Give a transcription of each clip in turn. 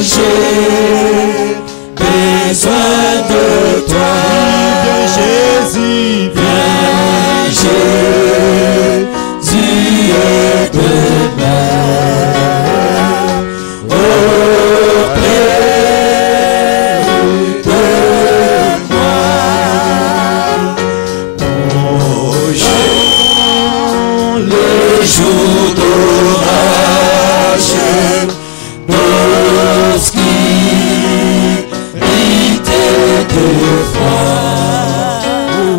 j'ai besoin de toi. Viens Jésus, Viens Jésus et demeure auprès de moi. Les jours d'orage, d'obscurité, de froid,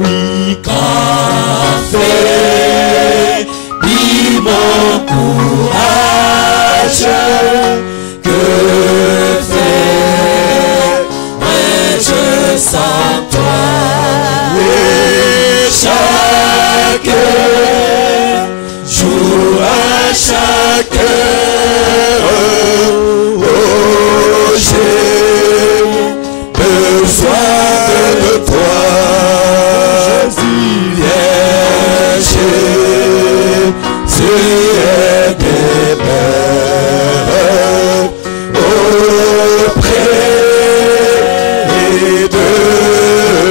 oui, quand faiblit mon courage, que ferai-je sans toi? Et chaque jour, à chaque heure, oh, j'ai besoin de toi. Jésus, viens, Jésus est demeure auprès de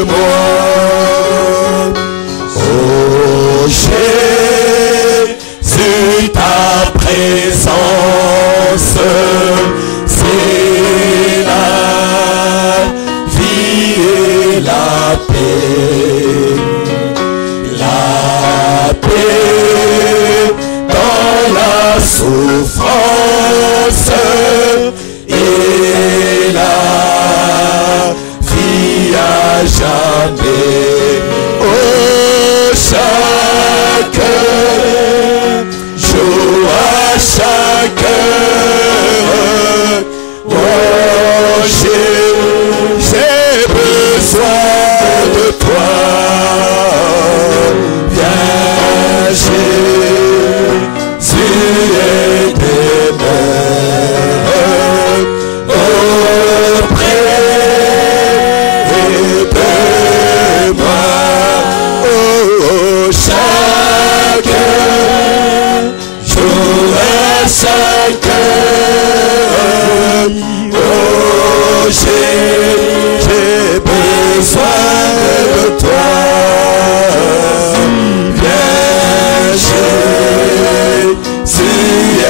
moi. Oh Jésus, ta présence, c'est la vie et la paix. La paix dans la souffrance et la vie à jamais. Oh, chaque jour, à chaque heure, oh, j'ai besoin de toi. Viens, Jésus et demeure auprès de moi. Oh, chaque jour, à chaque heure, oh, j'ai besoin de toi. Viens, Jésus et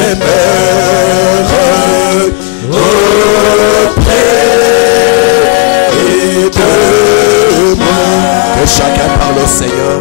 demeure auprès de moi. Que chacun parle au Seigneur.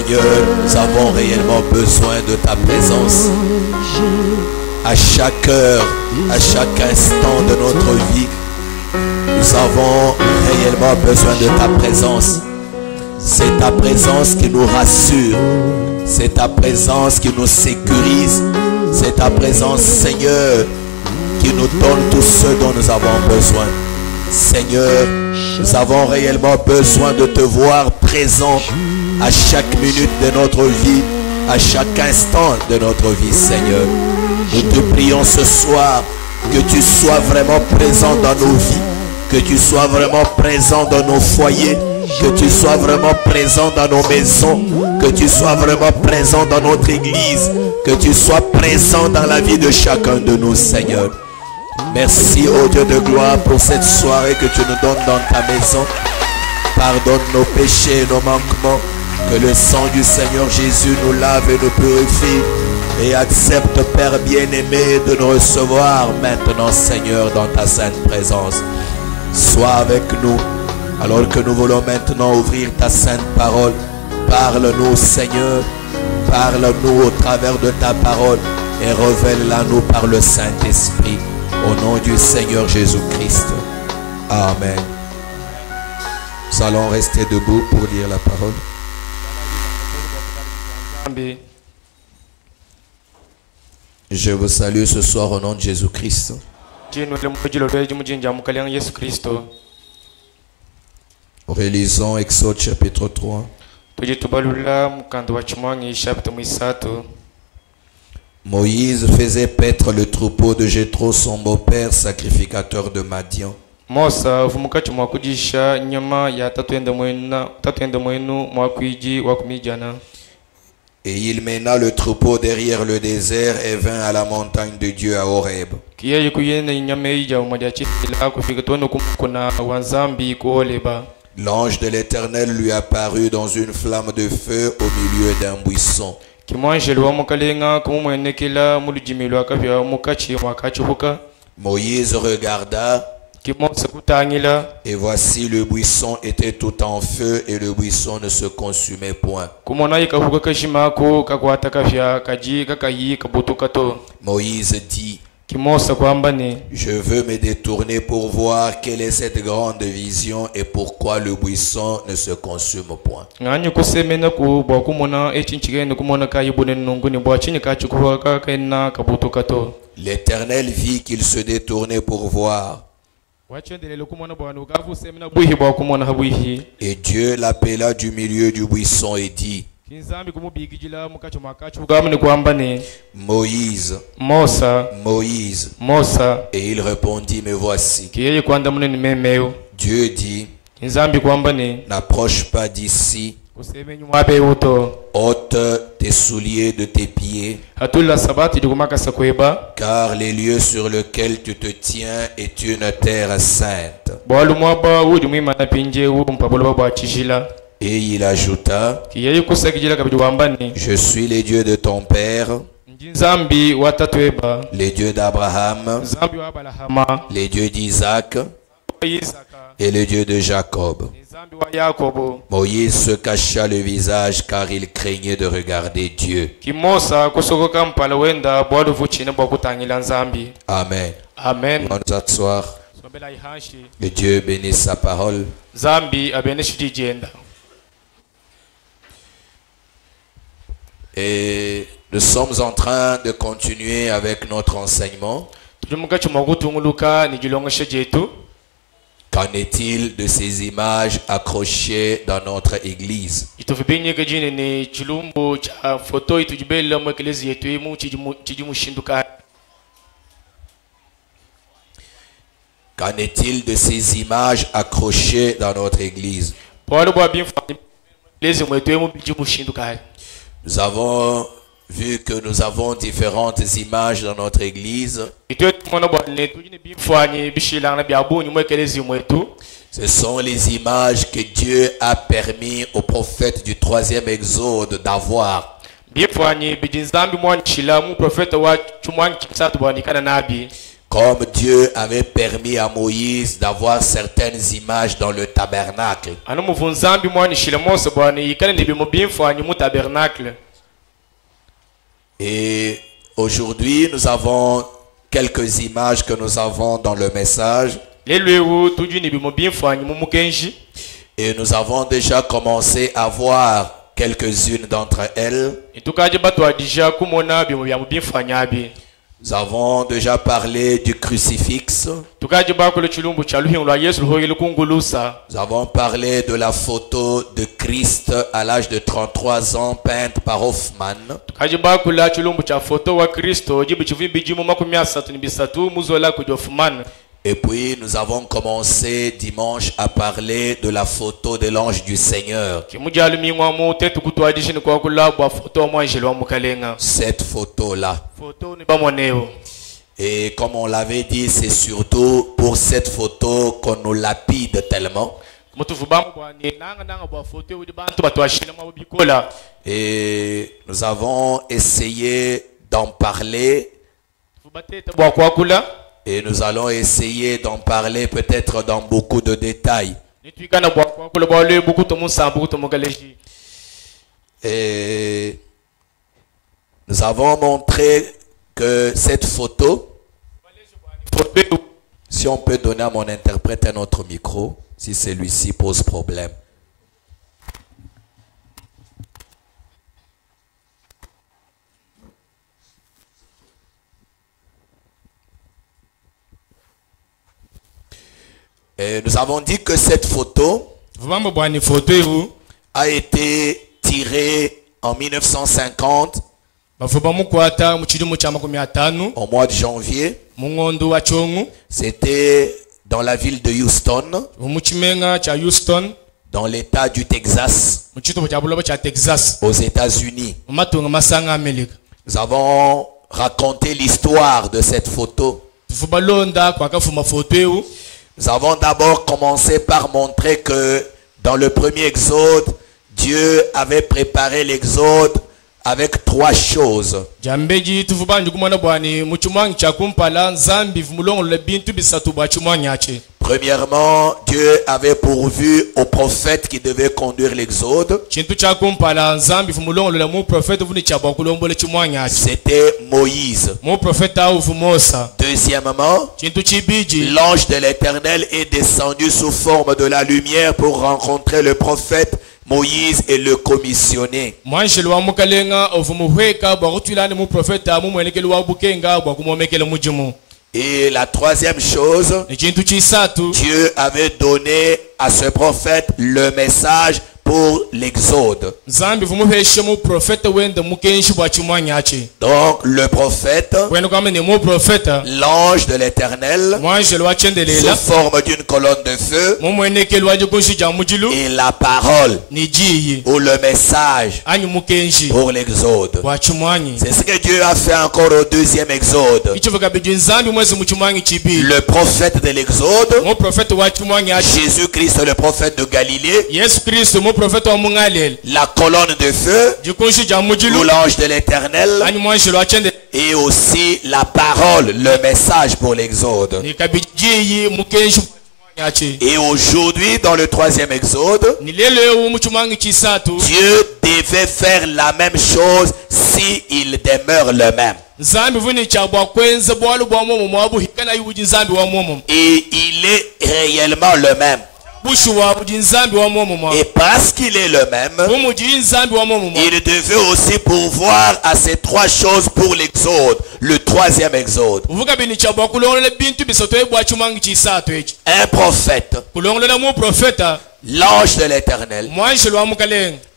Seigneur, nous avons réellement besoin de ta présence. À chaque heure, à chaque instant de notre vie, nous avons réellement besoin de ta présence. C'est ta présence qui nous rassure. C'est ta présence qui nous sécurise. C'est ta présence, Seigneur, qui nous donne tout ce dont nous avons besoin. Seigneur, nous avons réellement besoin de te voir présent à chaque minute de notre vie, à chaque instant de notre vie, Seigneur. Nous te prions ce soir que tu sois vraiment présent dans nos vies, que tu sois vraiment présent dans nos foyers, que tu sois vraiment présent dans nos maisons, que tu sois vraiment présent dans notre église, que tu sois présent dans la vie de chacun de nous, Seigneur. Merci, ô Dieu de gloire, pour cette soirée que tu nous donnes dans ta maison. Pardonne nos péchés et nos manquements. Que le sang du Seigneur Jésus nous lave et nous purifie. Et accepte, Père bien-aimé, de nous recevoir maintenant, Seigneur, dans ta sainte présence. Sois avec nous, alors que nous voulons maintenant ouvrir ta sainte parole. Parle-nous, Seigneur. Parle-nous au travers de ta parole et révèle-la nous par le Saint-Esprit. Au nom du Seigneur Jésus-Christ. Amen. Nous allons rester debout pour lire la parole. Je vous salue ce soir au nom de Jésus-Christ. Relisons Exode chapitre 3. Moïse faisait paître le troupeau de Jéthro, son beau-père, sacrificateur de Madian. Et il mena le troupeau derrière le désert et vint à la montagne de Dieu à Horeb. L'ange de l'Éternel lui apparut dans une flamme de feu au milieu d'un buisson. Moïse regarda, et voici le buisson était tout en feu et le buisson ne se consumait point. Moïse dit, je veux me détourner pour voir quelle est cette grande vision et pourquoi le buisson ne se consume point. L'Éternel vit qu'il se détournait pour voir. Et Dieu l'appela du milieu du buisson et dit, Moïse, Moïse. Et il répondit, me voici. Dieu dit, n'approche pas d'ici, ôte tes souliers de tes pieds, car les lieux sur lesquels tu te tiens est une terre sainte. Et il ajouta, je suis le Dieu de ton père, le Dieu d'Abraham, le Dieu d'Isaac et le Dieu de Jacob. Moïse se cacha le visage car il craignait de regarder Dieu. Amen. Amen. On va nous asseoir. Que Dieu bénisse sa parole. Et nous sommes en train de continuer avec notre enseignement. Qu'en est-il de ces images accrochées dans notre église? Qu'en est-il de ces images accrochées dans notre église? Nous avons vu que nous avons différentes images dans notre église. Ce sont les images que Dieu a permis au prophète du 3e exode d'avoir. Comme Dieu avait permis à Moïse d'avoir certaines images dans le tabernacle. Et aujourd'hui, nous avons quelques images que nous avons dans le message. Et nous avons déjà commencé à voir quelques-unes d'entre elles. Nous avons déjà parlé du crucifix. Nous avons parlé de la photo de Christ à l'âge de 33 ans peinte par Hoffman. Et puis nous avons commencé dimanche à parler de la photo de l'ange du Seigneur. Cette photo-là. Et comme on l'avait dit, c'est surtout pour cette photo qu'on nous lapide tellement. Et nous avons essayé d'en parler. Et nous allons essayer d'en parler peut-être dans beaucoup de détails. Et nous avons montré que cette photo, si on peut donner à mon interprète un autre micro, si celui-ci pose problème. Et nous avons dit que cette photo a été tirée en 1950 au mois de janvier. C'était dans la ville de Houston, dans l'état du Texas, aux États-Unis. Nous avons raconté l'histoire de cette photo. Nous avons d'abord commencé par montrer que dans le premier exode, Dieu avait préparé l'exode avec trois choses. Premièrement, Dieu avait pourvu au prophète qui devait conduire l'exode. C'était Moïse. Deuxièmement, l'ange de l'Éternel est descendu sous forme de la lumière pour rencontrer le prophète Moïse et le commissionner. Et la troisième chose, Dieu avait donné à ce prophète le message pour l'exode. Donc le prophète, l'ange de l'Éternel, sous forme d'une colonne de feu, et la parole ou le message pour l'exode. C'est ce que Dieu a fait encore au deuxième exode. Le prophète de l'exode, Jésus-Christ le prophète de Galilée, la colonne de feu ou l'ange de l'Éternel, et aussi la parole, le message pour l'exode. Et aujourd'hui, dans le troisième exode, Dieu devait faire la même chose s'il demeure le même. Et il est réellement le même. Et parce qu'il est le même, il devait aussi pourvoir à ces trois choses pour l'exode, le troisième exode. Un prophète, l'ange de l'Éternel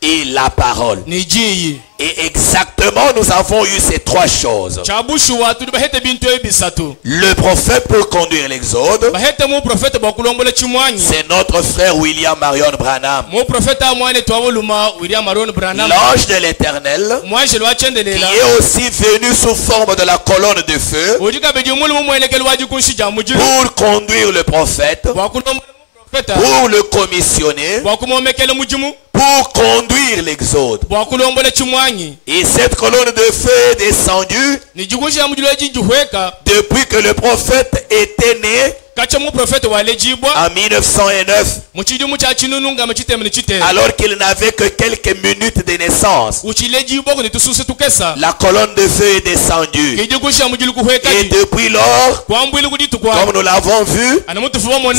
et la parole. Et exactement, nous avons eu ces trois choses. Le prophète pour conduire l'exode, c'est notre frère William Marion Branham. L'ange de l'Éternel, qui est aussi venu sous forme de la colonne de feu pour conduire le prophète, pour le commissionner, pour conduire l'exode. Et cette colonne de feu est descendue depuis que le prophète était né en 1909, alors qu'il n'avait que quelques minutes de naissance. La colonne de feu est descendue. Et depuis lors, comme nous l'avons vu,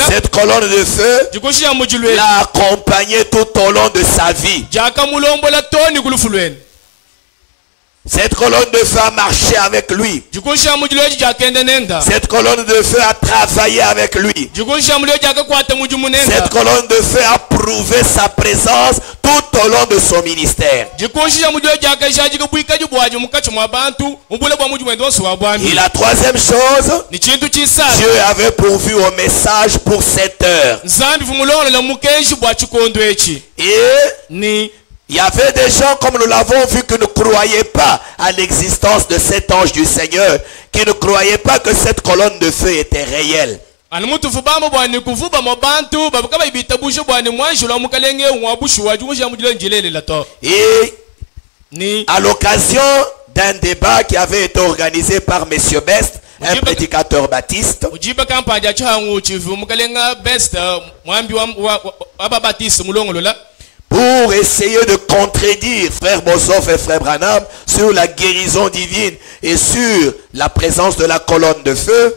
cette colonne de feu l'a accompagné tout au long de sa vie. Cette colonne de feu a marché avec lui. Cette colonne de feu a travaillé avec lui. Cette colonne de feu a prouvé sa présence tout au long de son ministère. Et la troisième chose, Dieu avait pourvu au message pour cette heure. Et il y avait des gens, comme nous l'avons vu, qui ne croyaient pas à l'existence de cet ange du Seigneur, qui ne croyaient pas que cette colonne de feu était réelle. Et à l'occasion d'un débat qui avait été organisé par M. Best, un prédicateur baptiste, pour essayer de contredire frère Bossoff et frère Branham sur la guérison divine et sur la présence de la colonne de feu.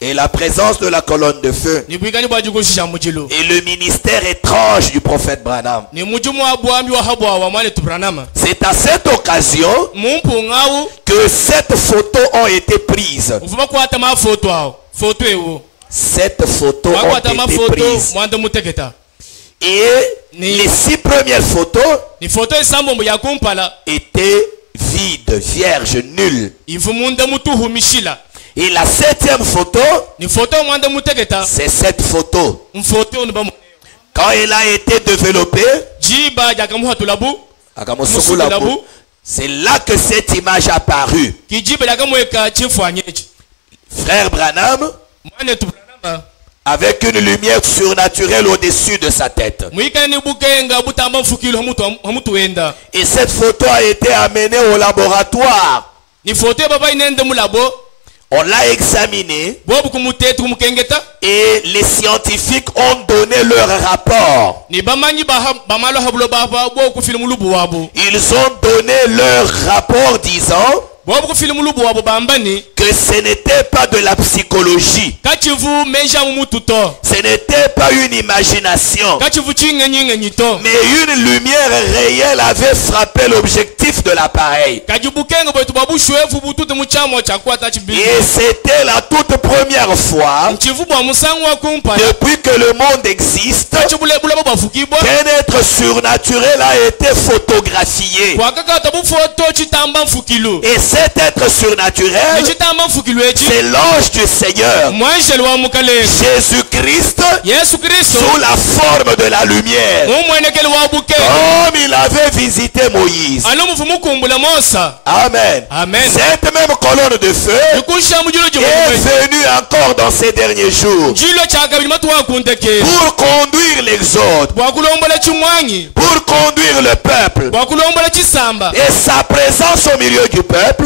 Et la présence de la colonne de feu. Et le ministère étrange du prophète Branham. C'est à cette occasion que cette photo ont été prises. Cette photo ont été prises. Et les 6 premières photos étaient vides, vierges, nulles. Et la 7e photo, c'est cette photo. Quand elle a été développée, c'est là que cette image a apparu. Frère Branham, avec une lumière surnaturelle au-dessus de sa tête. Et cette photo a été amenée au laboratoire. On l'a examiné et les scientifiques ont donné leur rapport. Ils ont donné leur rapport disant que ce n'était pas de la psychologie. Ce n'était pas une imagination. Mais une lumière réelle avait frappé l'objectif de l'appareil. Et c'était la toute première fois depuis que le monde existe qu'un être surnaturel a été photographié. Et cet être surnaturel, c'est l'ange du Seigneur, Jésus-Christ, sous la forme de la lumière, comme il avait visité Moïse. Amen. Cette même colonne de feu est venue encore dans ces derniers jours pour conduire l'exode, pour conduire le peuple. Et sa présence au milieu du peuple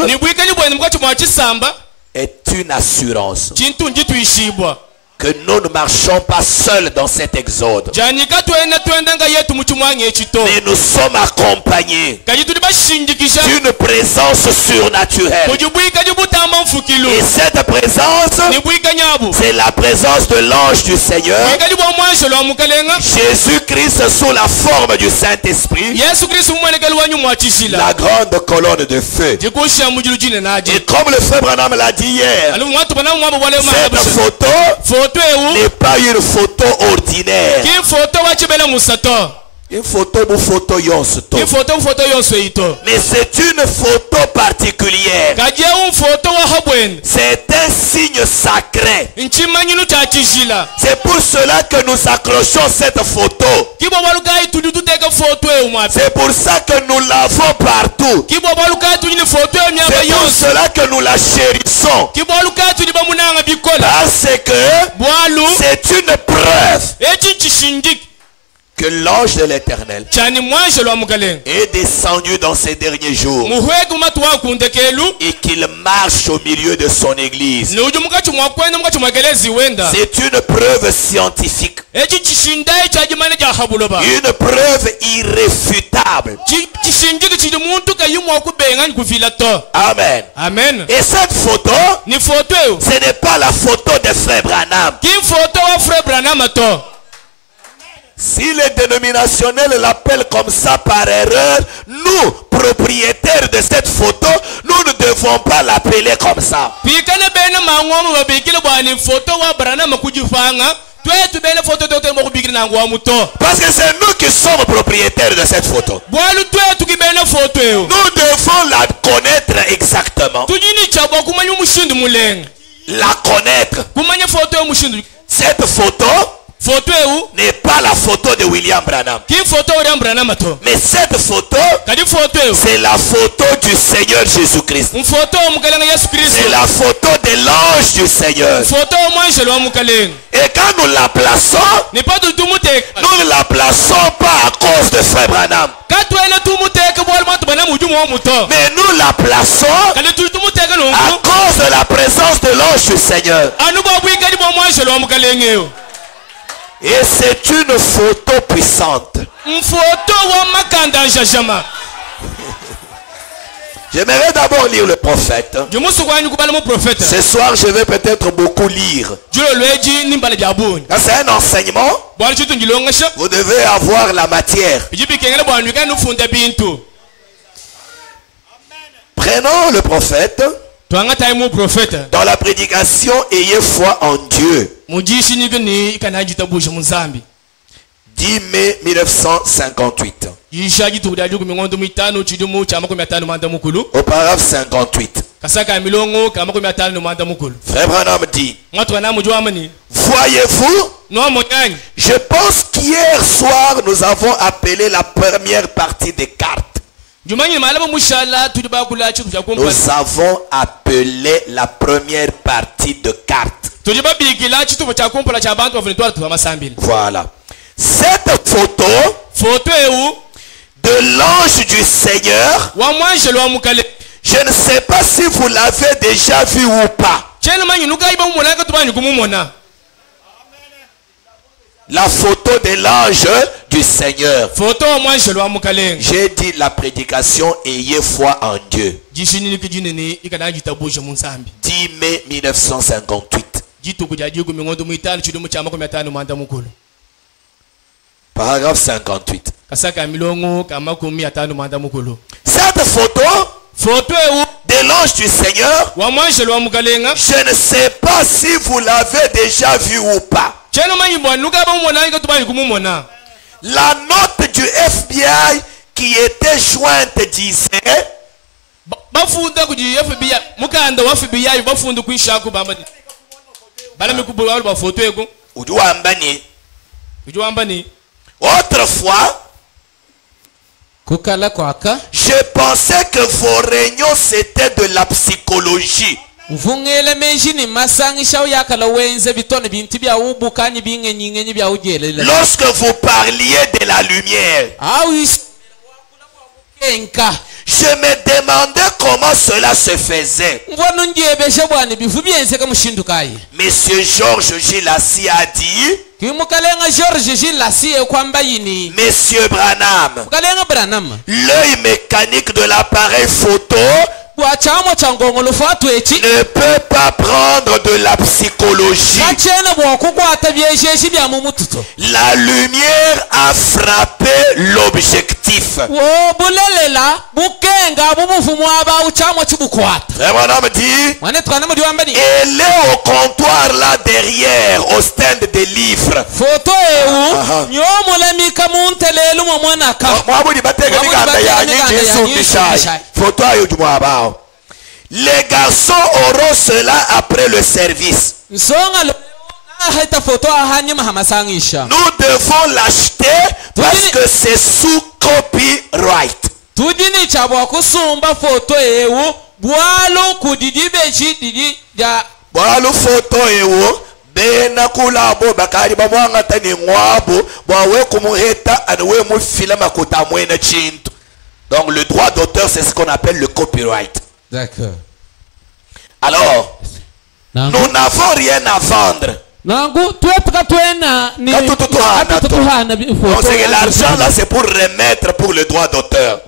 est une assurance que nous ne marchons pas seuls dans cet exode, mais nous sommes accompagnés d'une présence surnaturelle. Et cette présence, c'est la présence de l'ange du Seigneur, Jésus-Christ sous la forme du Saint-Esprit, la grande colonne de feu. Et comme le frère Branham l'a dit hier, cette photo n'est pas une photo ordinaire. Une photo ou photo yonsto. Une photo ou photo yonsto. Mais c'est une photo particulière. C'est un signe sacré. C'est pour cela que nous accrochons cette photo. C'est pour ça que nous l'avons partout. C'est pour cela que nous la chérissons. Parce que c'est une preuve que l'ange de l'Éternel est descendu dans ces derniers jours et qu'il marche au milieu de son église. C'est une preuve scientifique, une preuve irréfutable. Amen. Amen. Et cette photo, ce n'est pas la photo de Frère Branham. Si les dénominationnels l'appellent comme ça par erreur, nous, propriétaires de cette photo, nous ne devons pas l'appeler comme ça. Parce que c'est nous qui sommes propriétaires de cette photo. Nous devons la connaître exactement. La connaître. Cette photo n'est pas la photo de William Branham. Mais cette photo, c'est la photo du Seigneur Jésus-Christ. C'est la photo de l'ange du Seigneur. Et quand nous la plaçons, nous ne la plaçons pas à cause de Frère Branham. Mais nous la plaçons à cause de la présence de l'ange du Seigneur. Et c'est une photo puissante. J'aimerais d'abord lire le prophète. Ce soir, je vais peut-être beaucoup lire. C'est un enseignement. Vous devez avoir la matière. Prenons le prophète. Dans la prédication, ayez foi en Dieu. 10 mai 1958. Au paragraphe 58. Frère Branham dit: voyez-vous, je pense qu'hier soir nous avons appelé la première partie des cartes. Nous avons appelé la première partie de cartes. Voilà. Cette photo de l'ange du Seigneur, je ne sais pas si vous l'avez déjà vu ou pas. La photo de l'ange du Seigneur. J'ai dit la prédication, ayez foi en Dieu. 10 mai 1958. Paragraphe 58. Cette photo de l'ange du Seigneur, je ne sais pas si vous l'avez déjà vu ou pas. La note du FBI qui était jointe disait: autrefois, je pensais que vos réunions c'était de la psychologie. Lorsque vous parliez de la lumière, je me demandais comment cela se faisait. Monsieur Georges Gilassi a dit: Monsieur Branham, l'œil mécanique de l'appareil photo ne peut pas prendre de la psychologie. La lumière a frappé l'objectif. Et mon homme dit, elle est au comptoir là derrière, au stand des livres. Les garçons auront cela après le service. Nous devons l'acheter parce que c'est sous copyright. Donc le droit d'auteur, c'est ce qu'on appelle le copyright. D'accord. Alors, nous n'avons rien à vendre. Donc l'argent là, c'est pour remettre pour le droit d'auteur.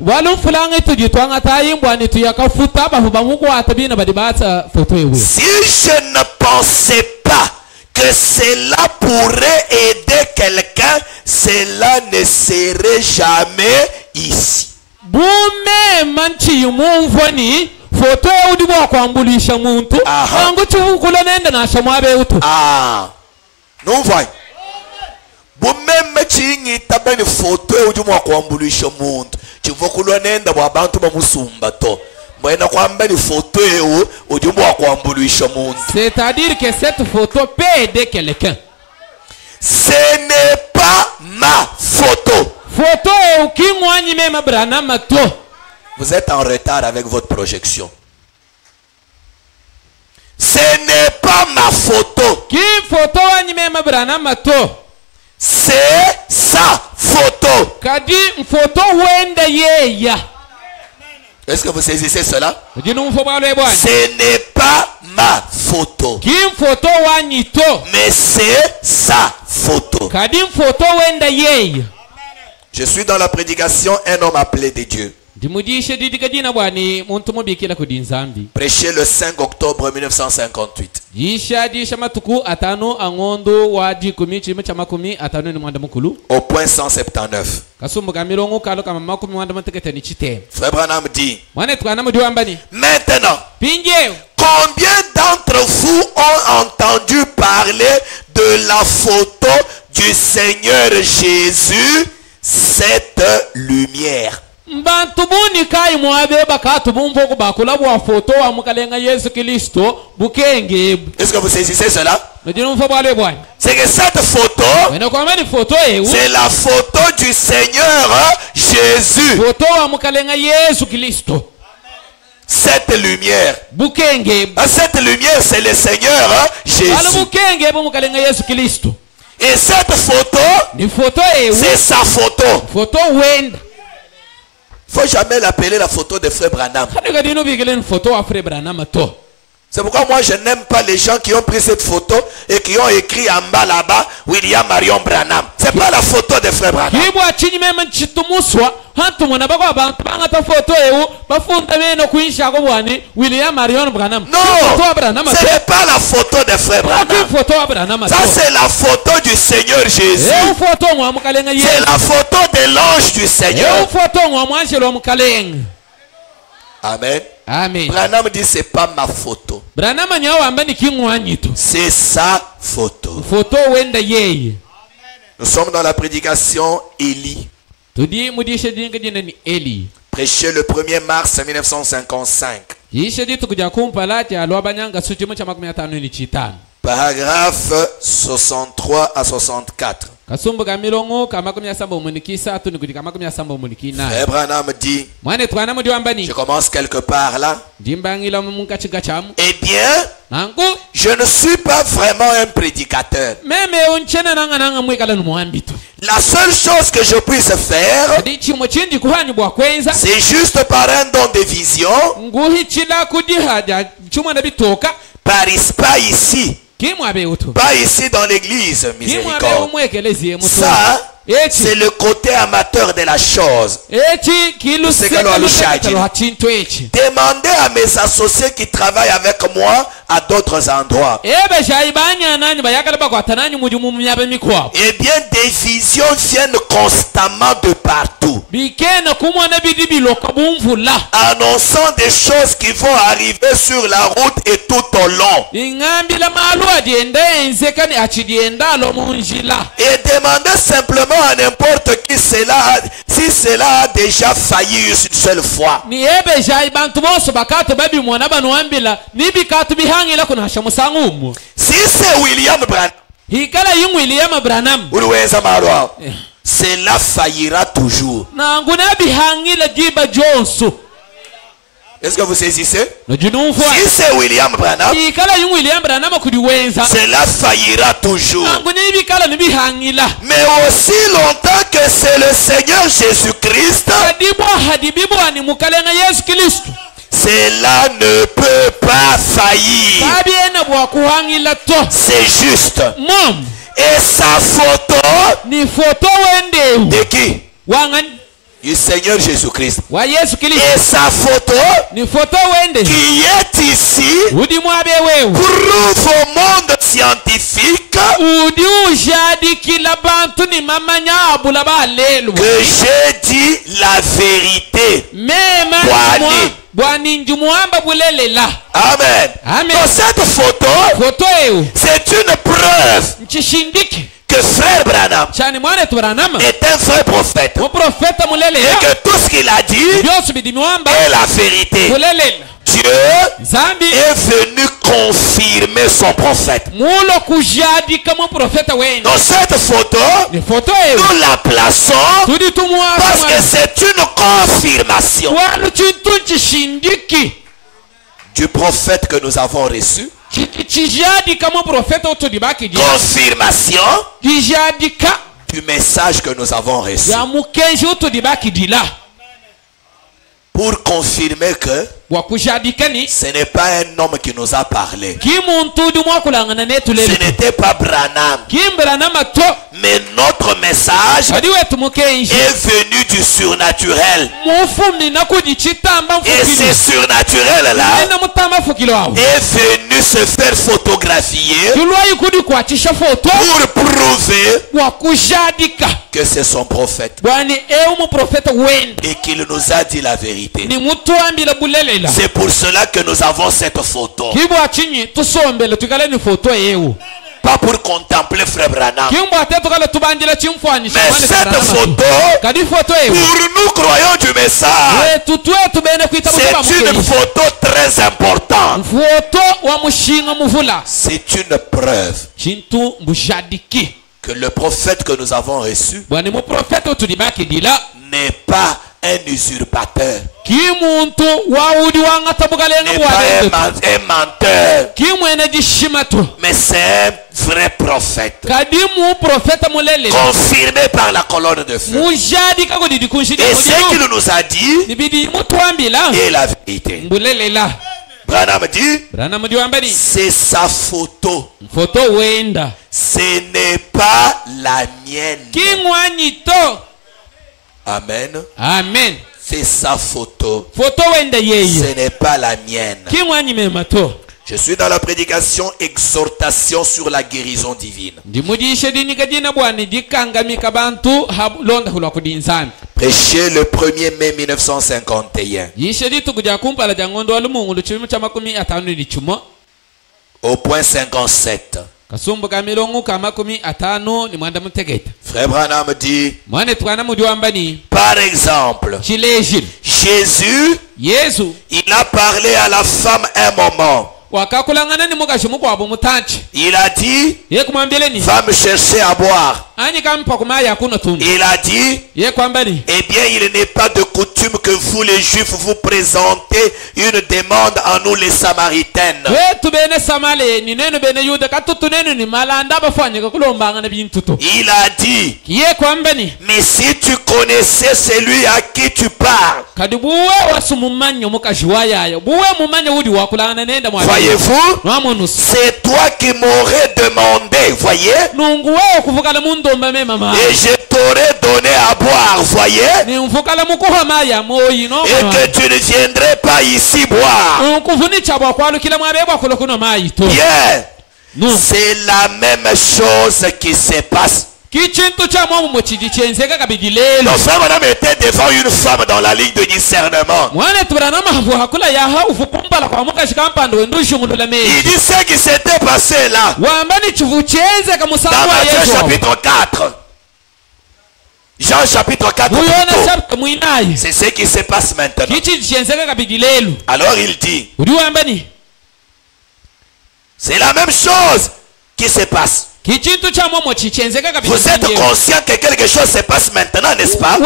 Si je ne pensais pas que cela pourrait aider quelqu'un, cela ne serait jamais ici. Nous voyons. Vous-même, tu as une photo du moins qu'on bouliche au monde. Tu vois que l'on est dans le banc de Moussoumbato. C'est-à-dire que cette photo peut aider quelqu'un. Ce n'est pas ma photo. Vous êtes en retard avec votre projection. Ce n'est pas ma photo. C'est sa photo. Est-ce que vous saisissez cela? Ce n'est pas ma photo. Mais c'est sa photo. Je suis dans la prédication, un homme appelé de Dieu. Prêché le 5 octobre 1958. Au point 179. Frère Branham dit, maintenant, combien d'entre vous ont entendu parler de la photo du Seigneur Jésus, cette lumière? Est-ce que vous saisissez cela? C'est que cette photo, c'est la photo du Seigneur Jésus. Cette lumière, c'est le Seigneur Jésus. Et cette photo, c'est sa photo. Faut jamais l'appeler la photo de Frère Branham. C'est pourquoi moi je n'aime pas les gens qui ont pris cette photo et qui ont écrit en bas là-bas William Marion Branham. C'est pas la photo de Frère Branham. Non, ce n'est pas la photo de Frère Branham. Ça c'est la photo du Seigneur Jésus. C'est la photo de l'ange du Seigneur. Amen. Amen. Branham dit c'est pas ma photo. C'est sa photo. Nous sommes dans la prédication Élie. Prêché le 1er mars 1955. Paragraphe 63 à 64. Frère Branham dit, je commence quelque part là. Eh bien, je ne suis pas vraiment un prédicateur. La seule chose que je puisse faire, c'est juste par un don de vision, pas ici dans l'église miséricorde. Ça, c'est le côté amateur de la chose. Demandez à mes associés qui travaillent avec moi à d'autres endroits. Eh bien, des visions viennent constamment de partout, annonçant des choses qui vont arriver sur la route et tout au long. Et demandez simplement à n'importe qui si cela a déjà failli une seule fois. Si c'est William Branham, cela faillira toujours. Est-ce que vous saisissez? Si c'est William Branham, cela faillira toujours. Mais aussi longtemps que c'est le Seigneur Jésus-Christ, cela ne peut pas faillir. C'est juste. Et sa photo de qui? Du Seigneur Jésus-Christ. Et sa photo qui est ici prouve au monde scientifique que j'ai dit la vérité. Amen. Donc cette photo, c'est une preuve que frère Branham est un vrai prophète, et que tout ce qu'il a dit est la vérité. Dieu est venu confirmer son prophète. Dans cette photo, nous la plaçons parce que c'est une confirmation du prophète que nous avons reçu. Confirmation du message que nous avons reçu. Pour confirmer que ce n'est pas un homme qui nous a parlé. Ce n'était pas Branham. Mais notre message est venu du surnaturel. Et ce surnaturel-là est venu se faire photographier pour prouver que c'est son prophète et qu'il nous a dit la vérité. C'est pour cela que nous avons cette photo. Pas pour contempler frère Branham. Mais cette photo, pour nous croyons du message, c'est une photo très importante. C'est une preuve que le prophète que nous avons reçu n'est pas un usurpateur, n'est pas un menteur, mais c'est un vrai prophète, confirmé par la colonne de feu. Et ce qu'il nous a dit est la vérité. Branham dit, c'est sa photo. Ce n'est pas la mienne. Amen. Amen. C'est sa photo. Ce n'est pas la mienne. Je suis dans la prédication exhortation sur la guérison divine. Prêché le 1er mai 1951. Au point 57. Frère Branham dit, par exemple, Jésus, il a parlé à la femme un moment. Il a dit, va me chercher à boire. Il a dit, eh bien il n'est pas de coutume que vous les Juifs vous présentez une demande à nous les Samaritaines. Il a dit, mais si tu connaissais celui à qui tu parles, voyez-vous, c'est toi qui m'aurais demandé, voyez, Et je t'aurais donné à boire, voyez. Et que tu ne viendrais pas ici boire. Bien. C'est la même chose qui se passe. Nos frères madame étaient devant une femme dans la ligne de discernement. Il dit ce qui s'était passé là. Dans Matthieu chapitre 4. Jean chapitre 4. C'est ce qui se passe maintenant. Alors il dit. C'est la même chose qui se passe. Vous êtes conscient que quelque chose se passe maintenant, n'est-ce pas?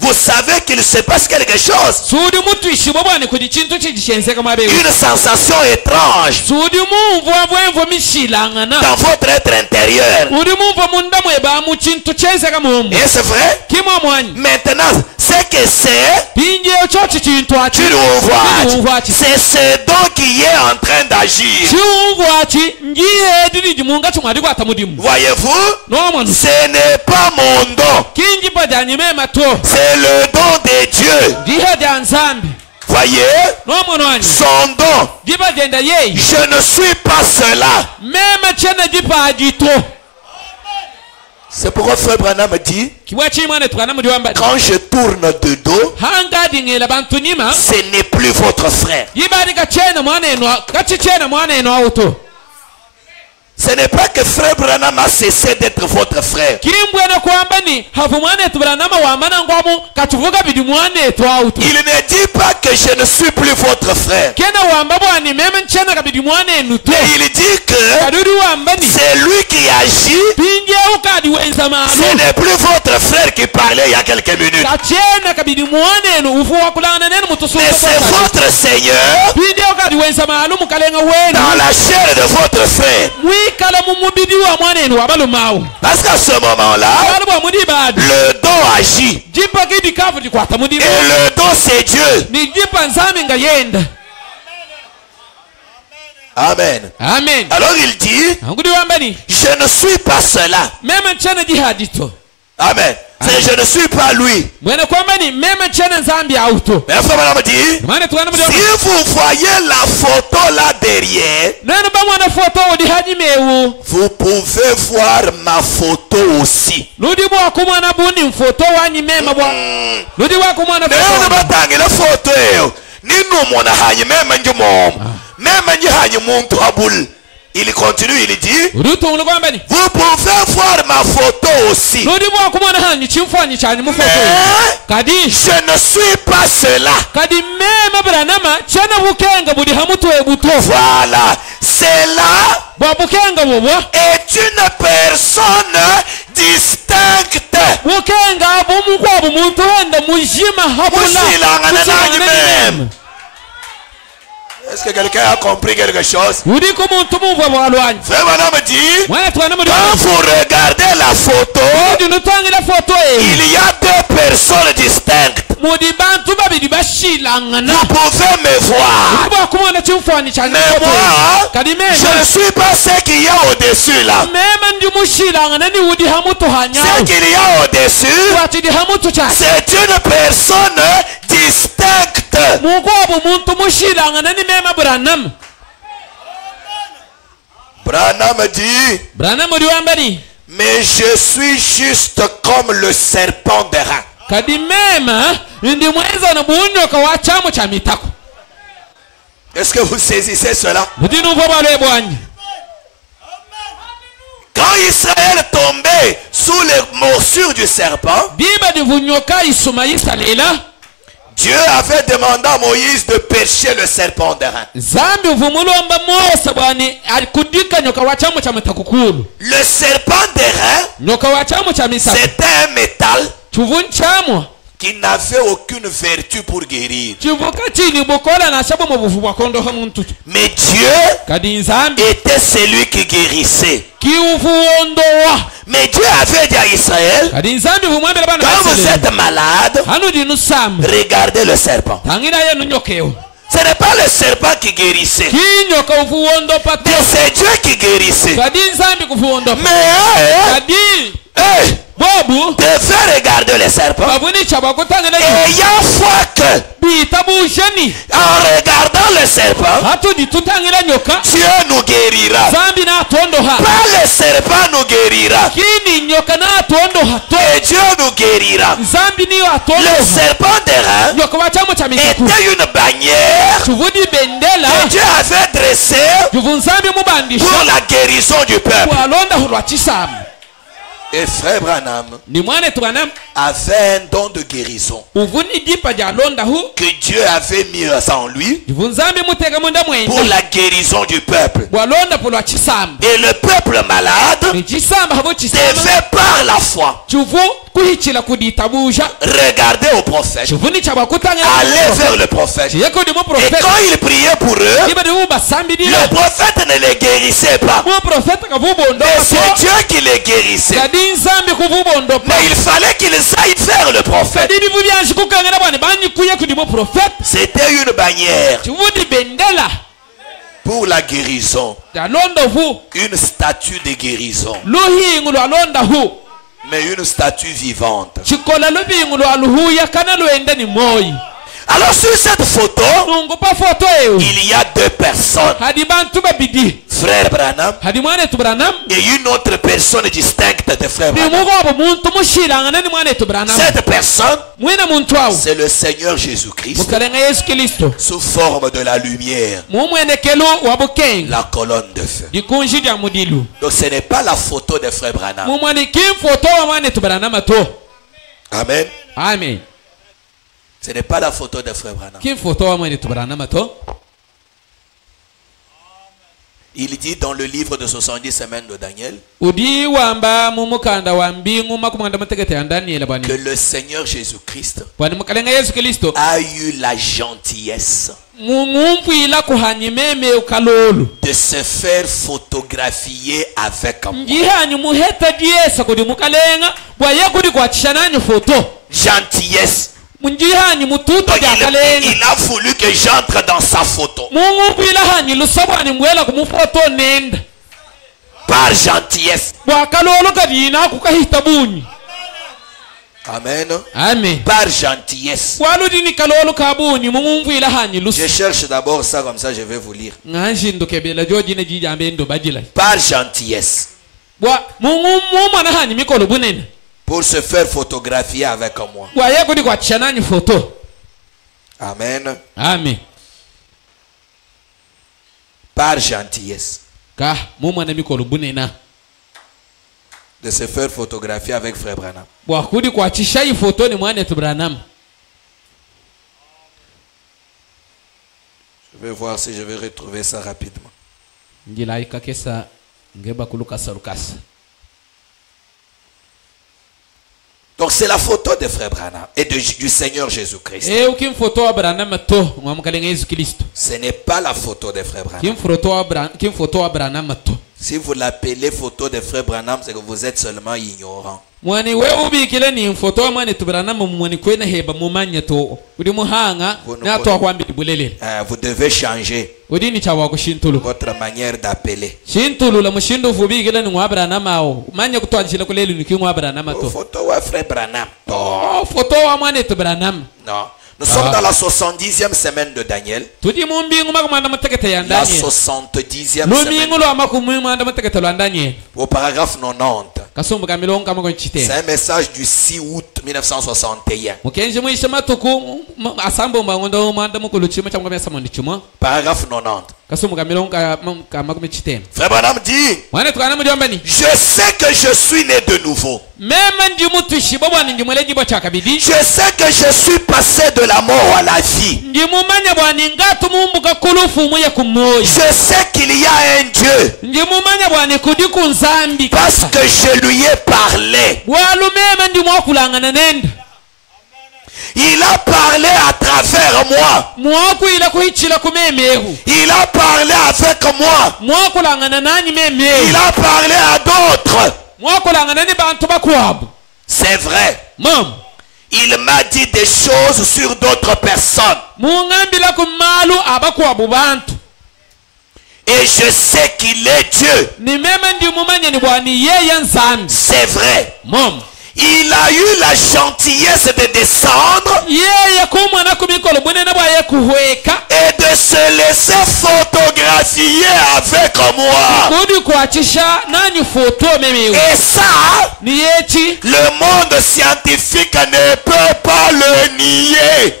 Vous savez qu'il se passe quelque chose. Une sensation étrange dans votre être intérieur. Et c'est vrai? Maintenant, ce que c'est, tu le vois. C'est ce don qui est en train d'agir. Voyez-vous, ce n'est pas mon don. C'est le don de Dieu. Voyez, son don. Je ne suis pas cela. C'est pourquoi Frère Branham dit, quand je tourne de dos, ce n'est plus votre frère. Ce n'est pas que Frère Branham a cessé d'être votre frère. Il ne dit pas que je ne suis plus votre frère. Mais il dit que c'est lui qui agit. Ce n'est plus votre frère qui parlait il y a quelques minutes. Mais c'est votre Seigneur dans la chair de votre frère. Parce qu'à ce moment-là, le don agit. Et le don c'est Dieu. Amen. Alors il dit, je ne suis pas cela. Amen. Je ne suis pas lui. Mais si vous voyez la photo là derrière, vous pouvez voir ma photo aussi. Il continue, il dit, vous pouvez voir ma photo aussi. Mais je ne suis pas cela. Voilà, cela est une personne distincte. Est-ce que quelqu'un a compris quelque chose? Frère Madame dit, quand vous regardez la photo, il y a deux personnes distinctes. Vous pouvez me voir. Mais moi, je ne suis pas ce qu'il y a au-dessus là. Ce qu'il y a au-dessus, c'est une personne distincte. Branham dit, mais je suis juste comme le serpent d'airain. Est-ce que vous saisissez cela? Quand Israël tombait sous les morsures du serpent, Dieu avait demandé à Moïse de pêcher le serpent d'airain. Le serpent d'airain, c'était un métal qui n'avait aucune vertu pour guérir. Mais Dieu était celui qui guérissait. Mais Dieu avait dit à Israël, quand vous êtes malade, regardez le serpent. Ce n'est pas le serpent qui guérissait. kinyoka ufuwondo pato Mais c'est Dieu qui guérissait. kadi nzambi kufuwondo Mais kadi bobu devait regarder le serpent. babuni chabakutangana Ayant foi que bita bujani en regardant le serpent, atudi tutangira nyoka Dieu nous guérira. zambi na tondoha Pas le serpent nous guérira. kini nyoka na tondoha to Et Dieu nous guérira. zambi niyo Le atondoha serpent d'airain nyoka wachamo cha mikuku était une bannière tuvudi bendela que Dieu avait dressée tuvu nzambi mubandisha pour la guérison du peuple. kwalonda hulwa chisamu Et frère Branham ni mwane twanam avait un don de guérison uvuni dipa ja londa hu que Dieu avait mis en lui tuvu nzambi mutega munda pour mwenda la guérison du peuple. bwalonda pulwa chisamu Et le peuple malade ni chisamu habo chisamu devait par la foi tuvu kuhichila kuditabusha regarder au prophète, tuvuni chabakutangana aller vers le prophète. yeko ndi mu Et profeta quand il priait pour eux, iba ndi basambi dilo le prophète ne les guérissait pas. mu profeta kavubondo Mais c'est Dieu qui les guérissait. kadi nzambi kuvubondo pa Mais il fallait qu'ils aillent vers le prophète. kadi bivu byanshi kukangana bwana banyikuye kudi mu profeta C'était une bannière tuvudi bendela pour la guérison. ya londa hu Une statue de guérison. luhingu lwa londa hu Mais une statue vivante. chikola lubingu lwa luhuya kana lwenda ni moyi Alors sur cette photo, nungu pa foto eyo il y a deux personnes. hadi bantu babidi Frère Branham hadi mwane tubranam et une autre personne distincte de frère ni Branham. mugobo muntu mushilangana ni mwane tubranam Cette personne, mwina muntu awo c'est le Seigneur Jésus-Christ mukalenga Yesu Kristo sous forme de la lumière, mumwenekelo wa bukenga la colonne de feu. dikunji dya mudilu Donc ce n'est pas la photo de frère Branham. mumwani kimfoto wa mwane tubranama to Amen. amen Ce n'est pas la photo de frère Branham. kimfoto wa mwane tubranama to Il dit dans le livre de 70 semaines de Daniel udi wamba mumukanda wa mbingu makumanda mategete ya Daniel bwani que le Seigneur Jésus-Christ bwani mukalenga Yesu Kristo a eu la gentillesse mumumvila kuhanyimeme ukalolu de se faire photographier avec moi. ngihanyu muheta diesa kudi mukalenga bwaye kudi kwachishananyu foto Gentillesse. munjihanyu mututo Donc, dya kalenga il a voulu que j'entre dans sa photo. mumumvila hanyu lusabwani mwela kumufoto nenda Par gentillesse. bwakalolu kadina kukahita bunyi Amen. amen Par gentillesse. bwaludini kalolu kabunyi mumumvila hanyu Je lusa cherche d'abord ça comme ça je vais vous lire. nganshinduke bela jojine jijambe ndo bajila Par gentillesse. bwa mumwana hanyu mikolo bunene Pour se faire photographier avec moi. bwaye kudi kwachishananyu foto Amen. amen Par gentillesse. ka mumwana mikolo bunena De se faire photographier avec frère Branham. bwakudi kwachisha ifoto ni mwane tubranam Je vais voir si je vais retrouver ça rapidement. njila ikakesa ngeba kulukasa lukasa Donc c'est la photo de frère Branham et du Seigneur Jésus-Christ. ukimfoto wa branam to ngwamukalenga Yesu Kristo Ce n'est pas la photo de frère Branham. kimfoto wa branam to Si vous l'appelez photo de frère Branham, c'est que vous êtes seulement ignorant. mwani we ubikile ni mfoto wa mwane tubranam mwani kwena heba mumanya to udi muhanga na to kwambili bulelele Vous devez changer udi ni chawa kushintulu votre manière d'appeler. shintulu la mushindu fubikile ni ngwa branam awo manya kutwanjila kulelu ni kimwa branam to Photo de frère Branham. foto wa mwane tubranam Non. Nous sommes dans la 70e semaine de Daniel. tudi mumbingu makumanda matekete ya La Daniel 70e lumingu semaine. lwa makumi mwanda matekete lwa Daniel Au paragraphe 90. kasumbu kamilongo kama C'est konchite un message du 6 août 1961. mukenje mwisha matuku asambo mbangondo mwanda mukulu chimo cha mwamesa mondi chimo Paragraphe 90. kasumbu kamilongo kama kumechite Frère Branham dit, mwana tukana mujomba ni je sais que je suis né de nouveau. mema ndi mutu shibo bwani ndi mweleji bo chakabidi Je sais que je suis passé de la mort à la vie. ndi mumanya bwani ngatu mumbuka kulufu muye kumoyi Je sais qu'il y a un Dieu ndi mumanya bwani kudi kunzambi parce que je lui ai parlé. walu mema ndi mwakulangana nenda Il a parlé à travers moi. mwakuila kuhichila kumemehu Il a parlé avec moi. mwakulangana nanyi Il memehu a parlé à d'autres. mwakulangana ni bantu bakwabu C'est vrai. mam il m'a dit des choses sur d'autres personnes. Et je sais qu'il est Dieu. C'est vrai. Il a eu la gentillesse de descendre et de se laisser photographier avec moi. Et ça, le monde scientifique ne peut pas le nier.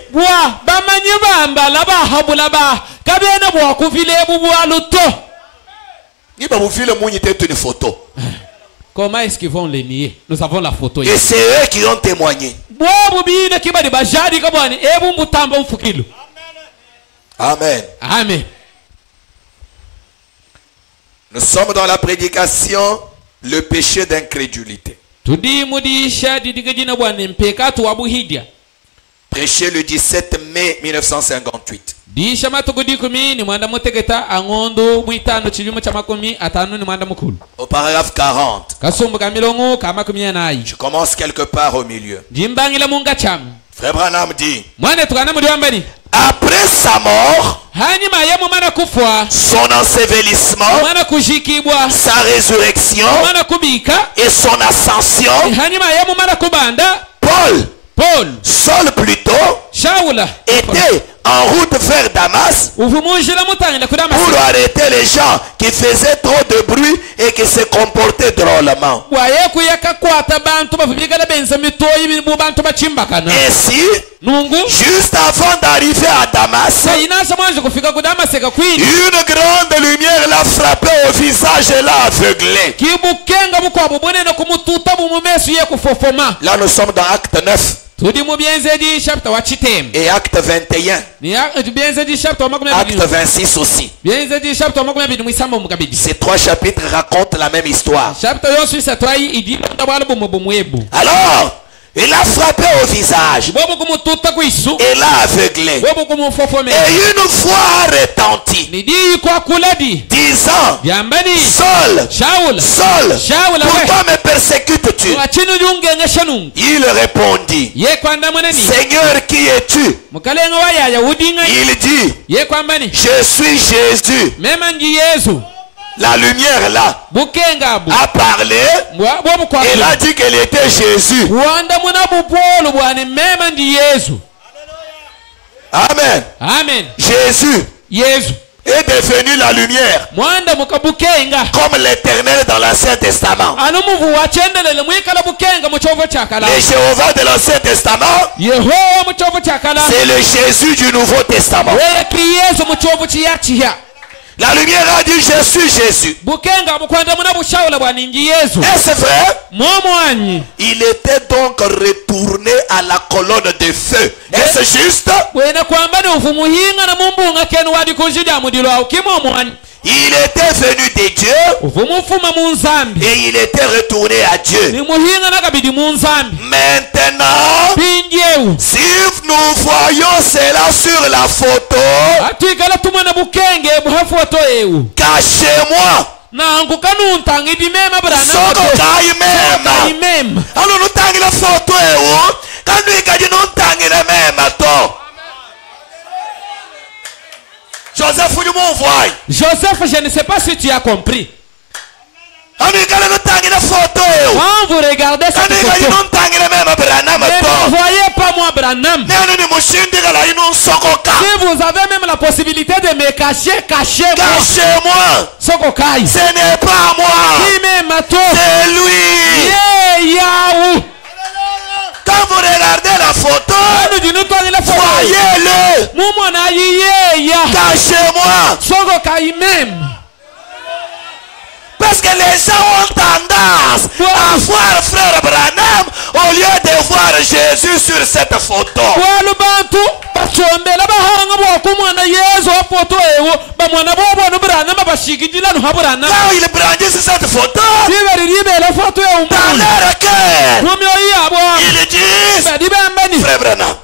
Il va vous filer une photo. Comment est-ce qu'ils vont les nier? Nous avons la photo. Et c'est eux qui ont témoigné. Amen. Amen. Nous sommes dans la prédication, le péché d'incrédulité. Prêché le 17 mai 1958. Au paragraphe 40. Je commence quelque part au milieu. Frère Branham dit, après sa mort, son ensevelissement, sa résurrection et son ascension, Paul, Saul plutôt, était en route vers Damas pour arrêter les gens qui faisaient trop de bruit et qui se comportaient drôlement. Ainsi, juste avant d'arriver à Damas, une grande lumière l'a frappé au visage et l'a aveuglé. Là nous sommes dans Acte 9. Et Acte 21. Acte 26 aussi. Ces trois chapitres racontent la même histoire. Alors, il a frappé au visage et l'a aveuglé. Et une voix retentit disant, Saul, pourquoi me persécutes-tu? Il répondit, Seigneur, qui es-tu? Il dit, je suis Jésus. La lumière là a parlé. Elle a dit qu'elle était Jésus. Amen. Amen. Jésus est devenu la lumière comme l'Éternel dans l'Ancien Testament. Le Jéhovah de l'Ancien Testament, c'est le Jésus du Nouveau Testament. La lumière a dit, je suis Jésus. Est-ce vrai? Il était donc retourné à la colonne de feu. Est-ce juste? Il était venu de Dieu et il était retourné à Dieu. Maintenant, si nous voyons cela sur la photo, cachez-moi. Alors nous tangons la photo quand nous tangons même. Joseph, je ne sais pas si tu as compris. Quand vous regardez cette photo, ne voyez pas moi Branham. Si vous avez même la possibilité de me cacher, cachez-moi. Ce n'est pas moi. C'est lui. Quand vous regardez la photo, voyez-le. Cachez-moi. Parce que les gens ont tendance à voir frère Branham au lieu de voir Jésus sur cette photo. Quand il brandit sur cette photo, dans leur cœur, il dit, frère Branham.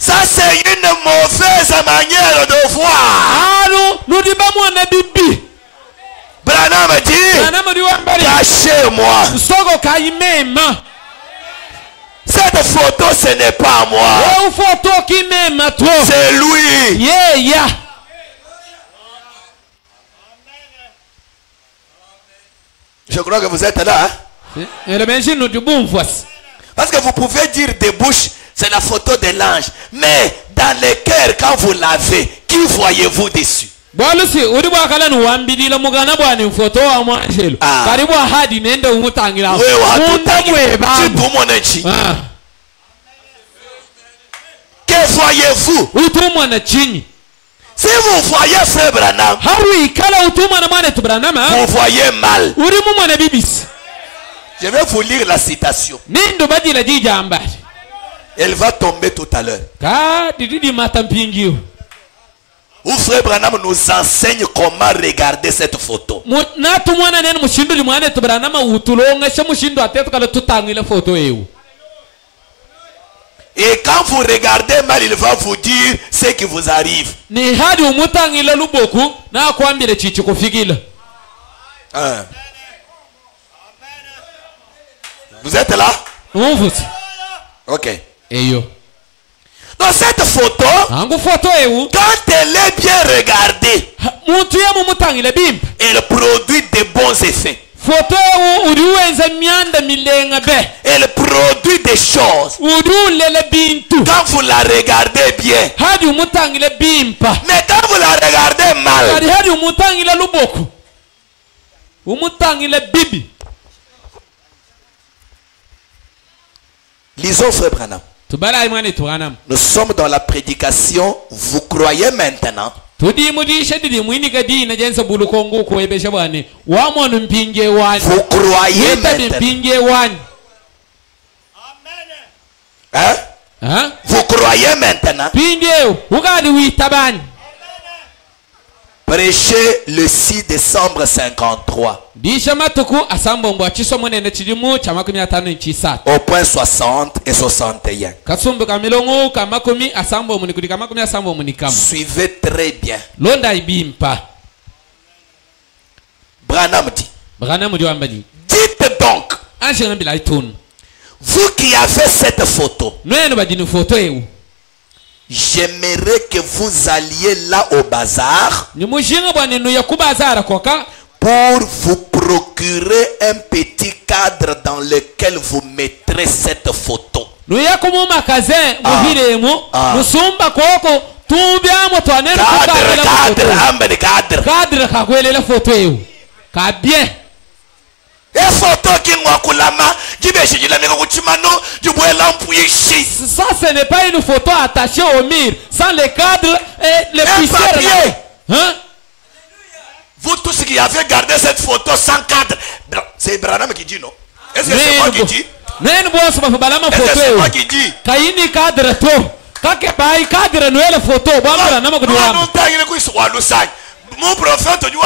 Ça c'est une mauvaise manière de voir. Branham dit, cachez-moi. Cette photo, ce n'est pas moi. C'est lui. Je crois que vous êtes là. Hein? Parce que vous pouvez dire des bouches, c'est la photo de l'ange. Mais dans le cœur, quand vous l'avez, qui voyez-vous dessus? Que voyez-vous? Si vous voyez Frère Branham, vous voyez mal. Je vais vous lire la citation. Elle va tomber tout à l'heure. Où Frère Branham nous enseigne comment regarder cette photo. Et quand vous regardez mal, il va vous dire ce qui vous arrive. Vous êtes là? Ok. Dans cette photo, quand elle est bien regardée, elle produit de bons effets. Elle produit des choses. Quand vous la regardez bien. Mais quand vous la regardez mal. Lisons Frère Branham. Nous sommes dans la prédication. Vous croyez maintenant? Vous croyez maintenant? Hein? Vous croyez maintenant? Prêchez le 6 décembre 53. Au point 60 et 61. Suivez très bien. Branham dit. Dites donc. Vous qui avez cette photo. J'aimerais que vous alliez là au bazar pour vous procurer un petit cadre dans lequel vous mettrez cette photo. Ça, ce n'est pas une photo attachée au mur sans le cadre et le papier. Hein? Vous tous qui avez gardé cette photo sans cadre, c'est Branham qui dit non? Est-ce que c'est moi qui dis? Est-ce que c'est moi qui dis? Mon prophète dit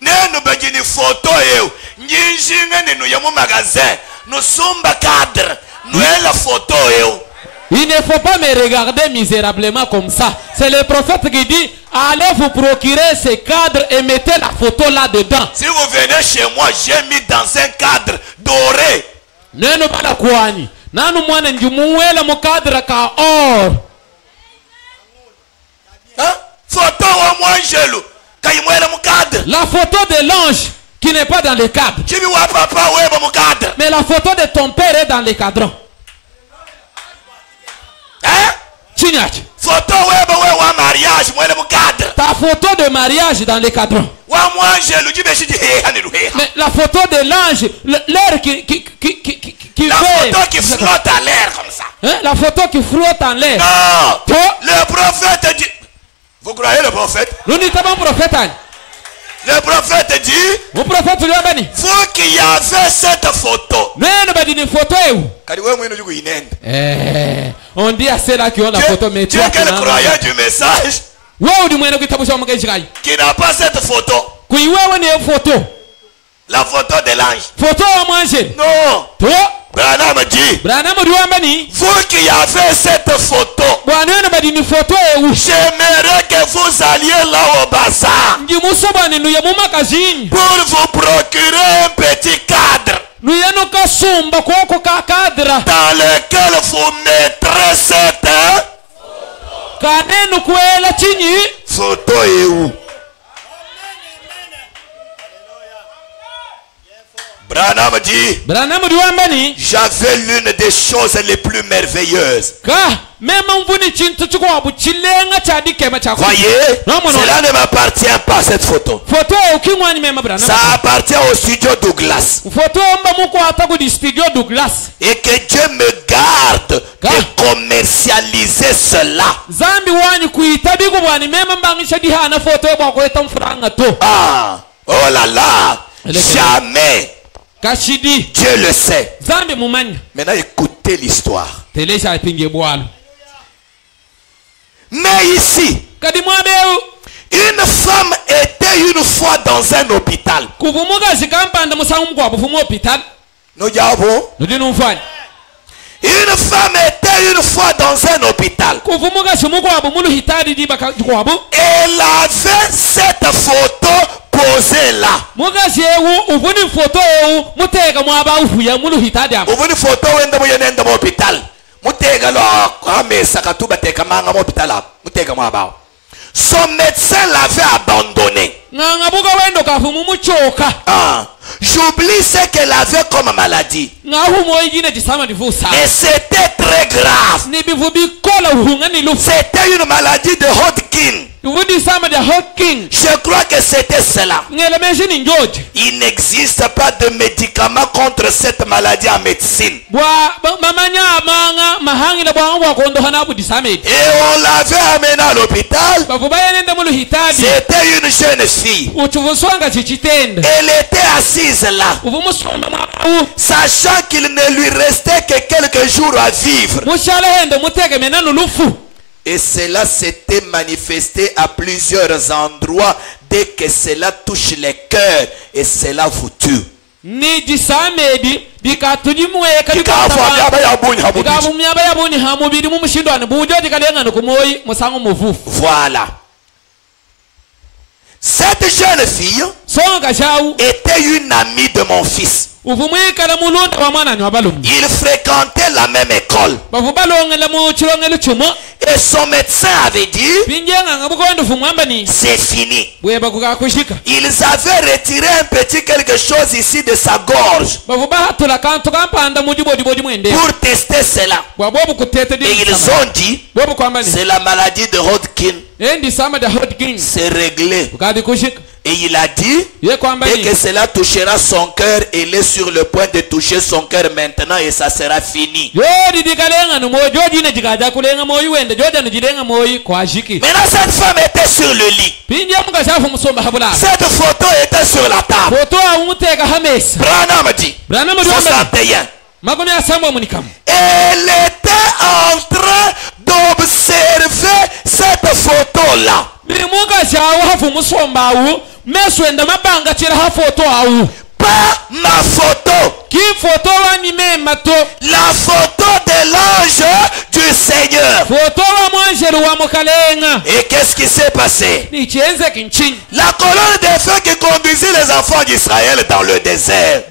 nenu bagini photo eu njinga nenu ya mon magasin nous sommes cadre nous la photo eu. Il ne faut pas me regarder misérablement comme ça. C'est le prophète qui dit allez vous procurer ces cadres et mettez la photo là-dedans. Si vous venez chez moi, j'ai mis dans un cadre doré. Nenu bala kwani nanu mwana njumuwela mu cadre ka or. Hein? Photo au moins gelou. La photo de l'ange qui n'est pas dans le cadre. Mais la photo de ton père est dans le cadran. Hein? Photo mariage, ta photo de mariage dans le cadran. Mais la photo de l'ange, l'air qui la photo qui flotte à l'air comme ça. Hein? La photo qui flotte en l'air. Non. Le prophète dit. Vous croyez le prophète? Nous n'y sommes pas prophète. Le prophète dit. Vous prophète vous qui avez cette photo. On dit à ceux-là qui ont la photo. Mais tu es quel croyant du message qui n'a pas cette photo? La photo de l'ange. Non. Branham dit. Vous qui avez cette photo. J'aimerais que vous alliez là au bazar. pour vous procurer un petit cadre dans lequel vous mettrez cette photo. Et où? Branham dit, j'avais l'une des choses les plus merveilleuses. Voyez, cela ne m'appartient pas, cette photo. Ça appartient au studio Douglas. Et que Dieu me garde de commercialiser cela. Ah, oh là là, jamais. Dieu le sait. Maintenant écoutez l'histoire. Mais ici, une femme était une fois dans un hôpital. Une femme était une fois dans un hôpital. Elle avait cette photo posée là. Vous voyez une photo son médecin l'avait abandonné. Ah, j'oublie ce qu'elle avait comme maladie. Mais c'était très grave. C'était une maladie de Hodgkin. Je crois que c'était cela. Il n'existe pas de médicament contre cette maladie en médecine. Et on l'avait amenée à l'hôpital. C'était une jeune fille. Elle était assise là, sachant qu'il ne lui restait que quelques jours à vivre. Et cela s'était manifesté à plusieurs endroits dès que cela touche les cœurs et cela vous tue. Voilà. Cette jeune fille était une amie de mon fils. Il fréquentait la même école. Et son médecin avait dit, c'est fini. Ils avaient retiré un petit quelque chose ici de sa gorge pour tester cela. Et ils ont dit, c'est la maladie de Hodgkin. C'est réglé. Et il a dit, dès que cela touchera son cœur, il est sur le point de toucher son cœur maintenant et ça sera fini. Maintenant cette femme était sur le lit. Cette photo était sur la table. Branham dit, 61. Elle était en train d'observer cette photo-là. Pas ma photo. La photo de l'ange du Seigneur. Et qu'est-ce qui s'est passé? La colonne de feu qui conduisait les enfants d'Israël dans le désert.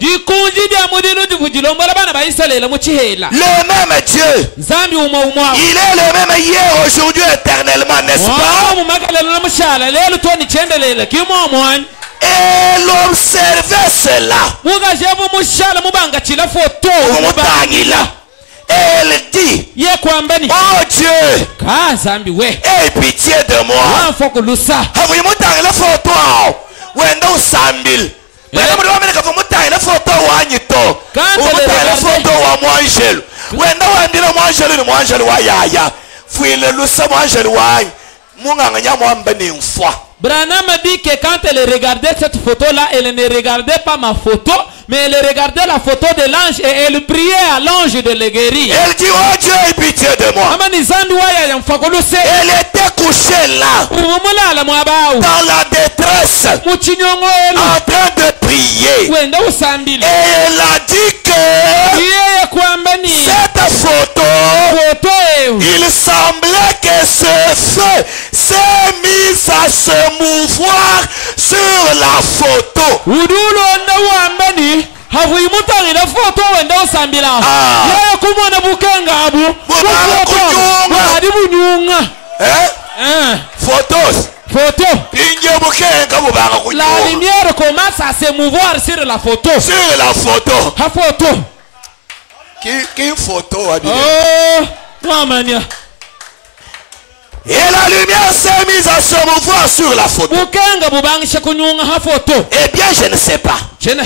Le même Dieu. Il est le même hier, aujourd'hui, éternellement, n'est-ce pas? Elle observait cela. Elle dit, oh Dieu, aie pitié de moi. Branham dit que quand elle regardait cette photo-là, elle ne regardait pas ma photo, mais elle regardait la photo de l'ange et elle priait à l'ange de le guérir. Elle dit, oh Dieu, aie pitié de moi. Elle était couchée là, dans la détresse, en train de prier. Et elle a dit que cette photo, il semblait que ce feu s'est mis à se mouvoir sur la photo. Photos. La lumière commence à se mouvoir sur la photo. Sur la photo. La photo. Qui photo? Oh, mania. Et la lumière s'est mise à se mouvoir sur la photo. Eh bien, je ne sais pas. Moi,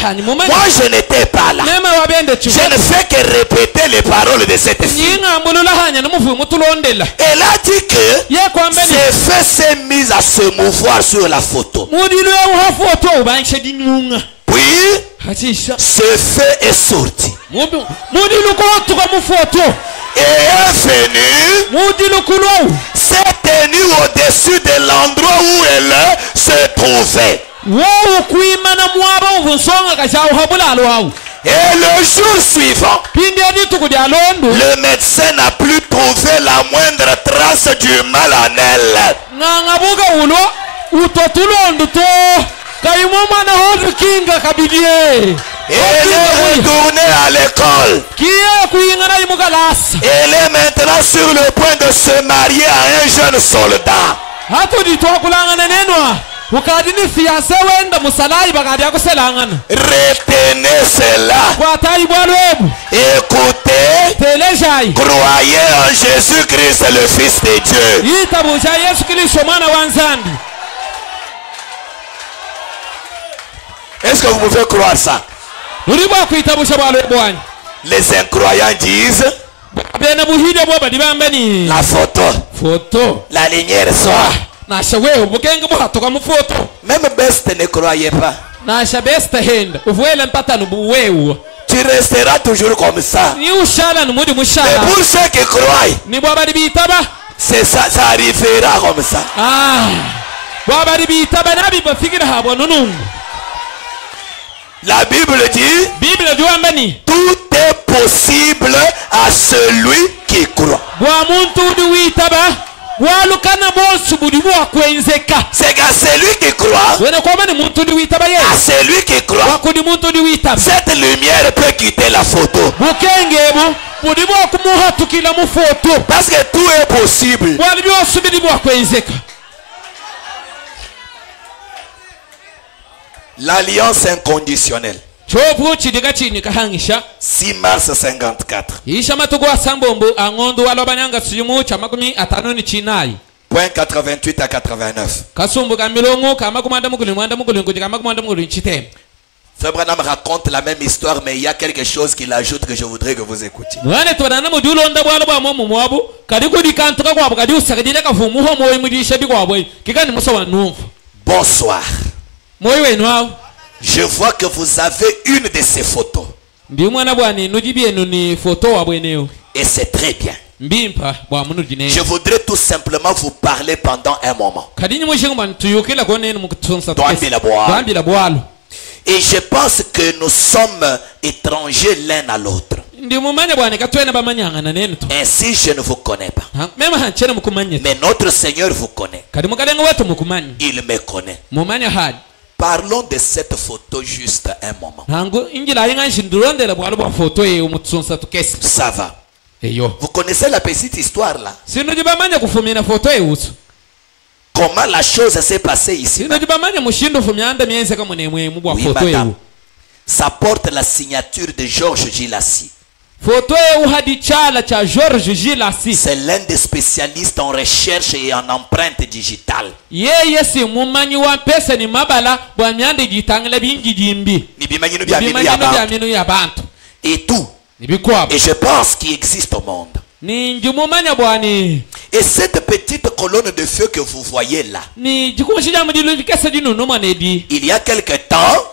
je n'étais pas là. Je ne fais que répéter les paroles de cette fille. Elle a dit que ses fesses s'est mise à se mouvoir sur la photo. Puis, ce feu est sorti. Et est venu, s'est tenu au-dessus de l'endroit où elle se trouvait. Et le jour suivant, le médecin n'a plus trouvé la moindre trace du mal en elle. Elle est retournée à l'école. Elle est maintenant sur le point de se marier à un jeune soldat. Retenez cela. Écoutez. Croyez en Jésus-Christ, le Fils de Dieu. Est-ce que vous pouvez croire ça? Les incroyants disent la photo. La lumière sort. Même Best ne croyait pas. Tu resteras toujours comme ça. Mais pour ceux qui croient, c'est ça, ça arrivera comme ça. La Bible dit, tout est possible à celui qui croit. C'est qu'à celui qui croit, à celui qui croit, cette lumière peut quitter la photo. Parce que tout est possible. L'alliance inconditionnelle. 6 mars 54. Point 88 à 89. Frère Branham raconte la même histoire, mais il y a quelque chose qu'il ajoute que je voudrais que vous écoutiez. Bonsoir. Je vois que vous avez une de ces photos. Et c'est très bien. Je voudrais tout simplement vous parler pendant un moment. Et je pense que nous sommes étrangers l'un à l'autre. Ainsi je ne vous connais pas. Mais notre Seigneur vous connaît. Il me connaît. Parlons de cette photo juste un moment. Ça va. Vous connaissez la petite histoire là? Comment la chose s'est passée ici? Oui, madame. Ça porte la signature de Georges Gilassi. C'est l'un des spécialistes en recherche et en empreinte digitale. Et tout. Et je pense qu'il existe au monde. Et cette petite colonne de feu que vous voyez là, il y a quelque temps,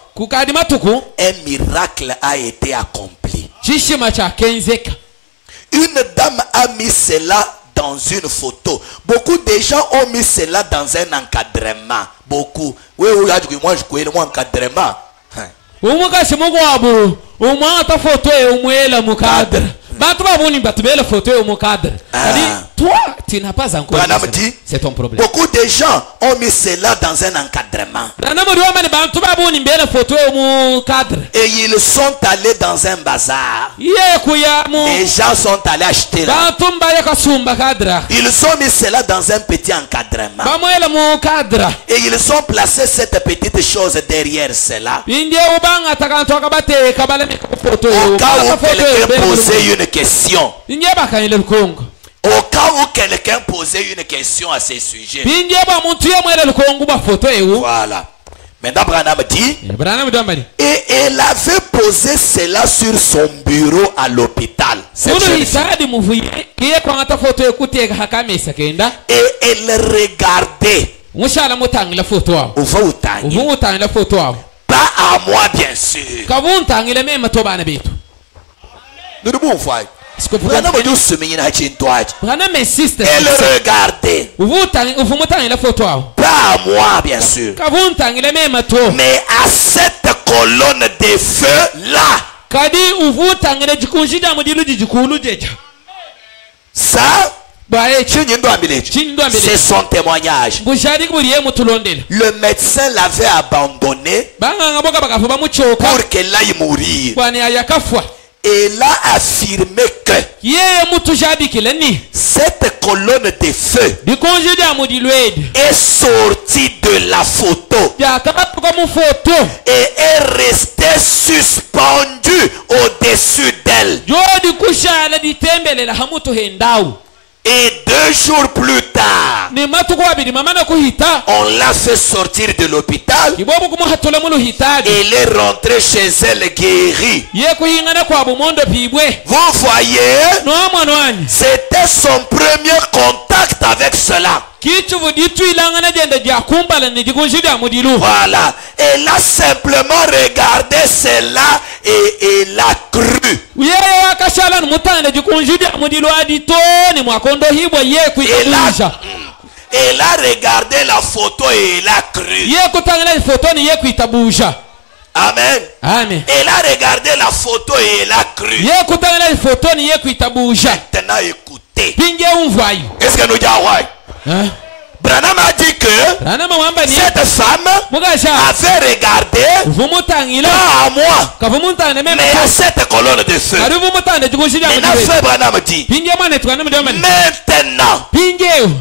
un miracle a été accompli. Une dame a mis cela dans une photo. Beaucoup de gens ont mis cela dans un encadrement. Beaucoup. Oui, moi je connais mon encadrement. toi, tu n'as pas encore. C'est ton problème. Beaucoup de gens ont mis cela dans un encadrement. Et ils sont allés dans un bazar. Les gens sont allés acheter là. Ils ont mis cela dans un petit encadrement. Et ils ont placé cette petite chose derrière cela. Au cas où quelqu'un posait une question. Au cas où quelqu'un posait une question à ce sujet. Voilà. Maintenant, Branham dit, et elle avait posé cela sur son bureau à l'hôpital. Et elle regardait. Pas à moi, bien sûr. Elle regardait. Pas à moi, bien sûr. Mais à cette colonne de feu là. Ça, c'est son témoignage. Le médecin l'avait abandonné pour qu'elle aille mourir. Et il a affirmé que cette colonne de feu est sortie de la photo et est restée suspendue au-dessus d'elle. Et 2 jours plus tard, on l'a fait sortir de l'hôpital. Elle est rentrée chez elle guérie. Vous voyez, c'était son premier contact avec cela. Voilà. Elle a simplement regardé cela et elle a cru. Elle a regardé la photo et elle a cru. Amen. Elle a regardé la photo et elle a cru. Maintenant écoutez. Qu'est-ce que nous disons? Branham a dit que cette femme avait regardé pas à moi, mais à cette colonne de feu. Maintenant, frère Branham dit, maintenant,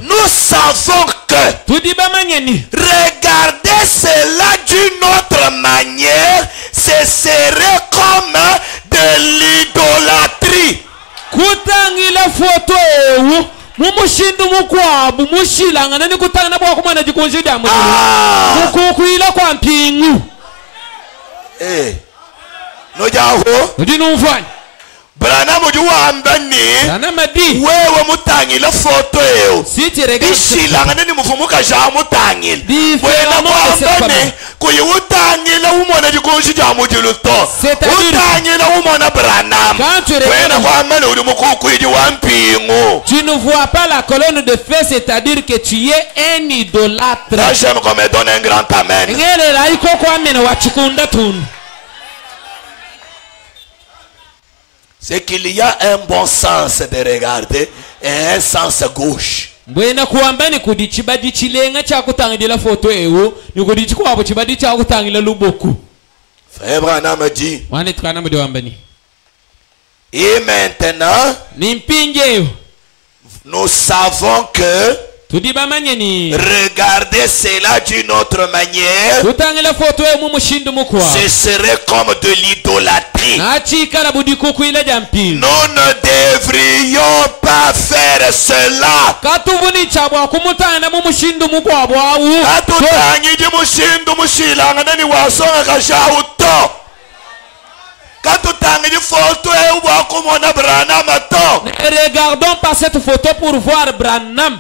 nous savons que regarder cela d'une autre manière, ce serait comme de l'idolâtrie. Mumushindu mukwabu mushilanga ni kutana bwa kumana jikonjida mu mukukuila kwa mpingu no jaho ndinu mfanya Branham ambani wewe mutangila foto eo ishilanga ni mufumuka ja mutangila wena mwambane kuyutangila umona jikonjida mu jiluto utangila umona Branham wena mwambane uri mukukuiji wa mpingu. Tu ne vois pas la colonne de feu, c'est-à-dire que tu es un idolâtre. Là j'aime qu'on me donne un grand amen. Ngele la iko kwa mena wachikunda tunu. C'est qu'il y a un bon sens de regarder et un sens gauche. Bwena kuambani kudichibadi chilenga cha kutangila foto ewo ni kudichikwa abo chibadi cha kutangila luboku. Frère Branham dit. Wane tukana mudi wambani. Et maintenant, nous savons que regarder cela d'une autre manière, ce serait comme de l'idolâtrie. Nous ne devrions pas faire cela. Ne regardons pas cette photo pour voir Branham.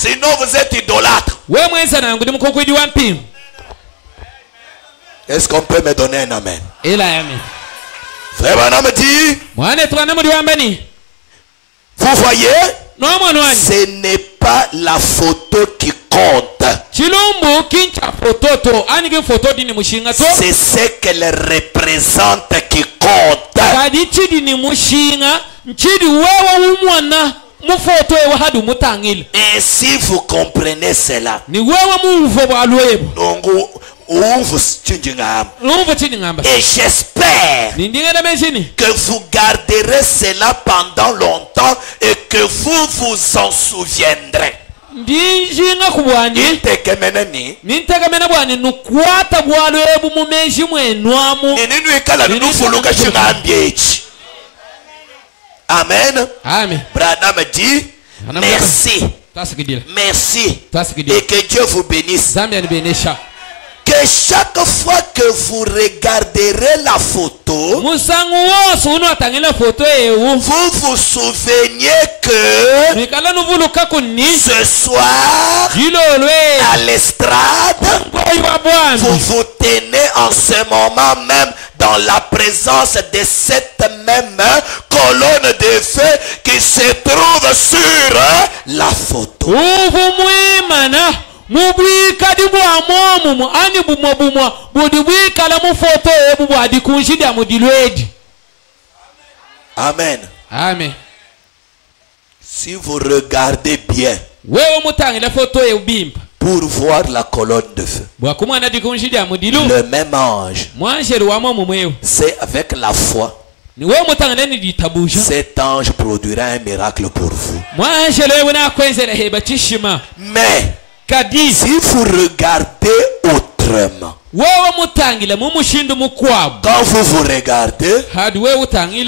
Sinon vous êtes idolâtre. Est-ce qu'on peut me donner un amen? Frère Branham dit, vous voyez, ce n'est pas la photo qui compte. C'est ce qu'elle représente qui compte. Ainsi vous comprenez cela. Et j'espère que vous garderez cela pendant longtemps et que vous vous en souviendrez. Amen. Amen. Branham dit merci. Merci. Et que Dieu vous bénisse. Que chaque fois que vous regarderez la photo, vous vous souveniez que ce soir, à l'estrade, vous vous tenez en ce moment même dans la présence de cette même colonne de feu qui se trouve sur la photo. Amen. Amen. Si vous regardez bien pour voir la colonne de feu, le même ange, c'est avec la foi. Cet ange produira un miracle pour vous. Mais si vous regardez autrement, quand vous regardez,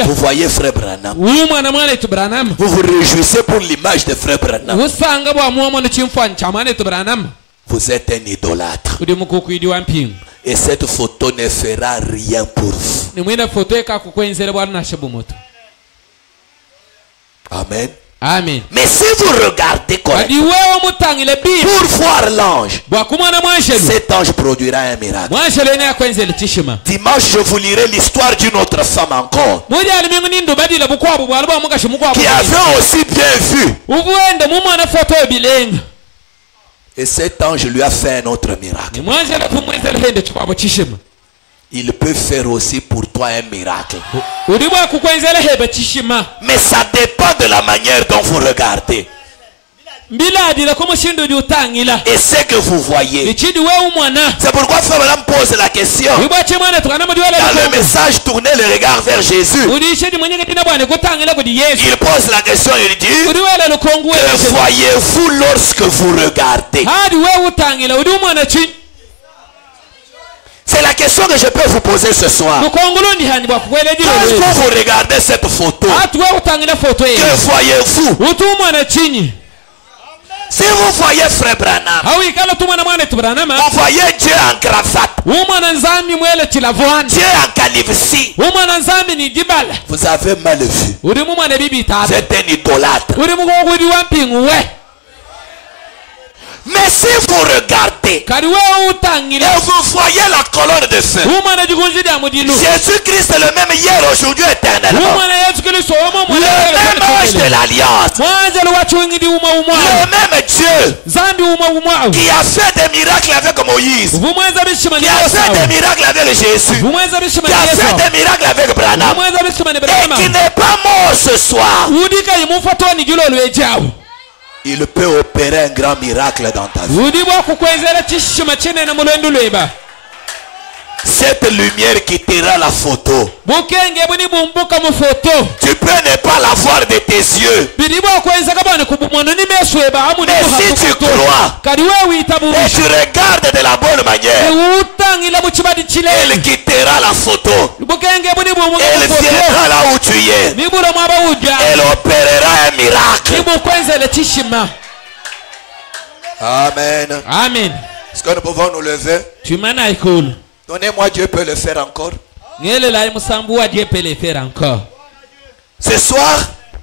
vous voyez Frère Branham. Vous vous réjouissez pour l'image de Frère Branham. Vous êtes un idolâtre. Et cette photo ne fera rien pour vous. Amen. Amen. Mais si vous regardez correctement pour voir l'ange, cet ange produira un miracle. Dimanche, je vous lirai l'histoire d'une autre femme encore qui avait aussi bien vu. Et cet ange lui a fait un autre miracle. Il peut faire aussi pour toi un miracle. Mais ça dépend de la manière dont vous regardez. Et ce que vous voyez. C'est pourquoi Frère pose la question. Dans le message, tournez le regard vers Jésus. Il pose la question, il dit: que voyez-vous lorsque vous regardez? C'est la question que je peux vous poser ce soir. Quand vous regardez cette photo, que voyez-vous? Si vous voyez Frère Branham, vous voyez Dieu en cravate, Dieu en calvitie, vous avez mal vu. Vous êtes un idolâtre. Mais si vous regardez et vous voyez la colonne de feu, Jésus-Christ est le même hier, aujourd'hui, éternellement. Le même ange de l'alliance. Le même Dieu qui a fait des miracles avec Moïse, qui a fait des miracles avec Jésus, qui a fait des miracles avec Branham, et qui n'est pas mort ce soir. Il peut opérer un grand miracle dans ta vie. Cette lumière quittera la photo. Tu peux ne pas la voir de tes yeux. Mais si tu crois et tu regardes de la bonne manière, elle quittera la photo. Elle viendra là où tu es. Elle opérera un miracle. Amen. Amen. Est-ce que nous pouvons nous lever? Donnez-moi, Dieu peut le faire encore. Ce soir,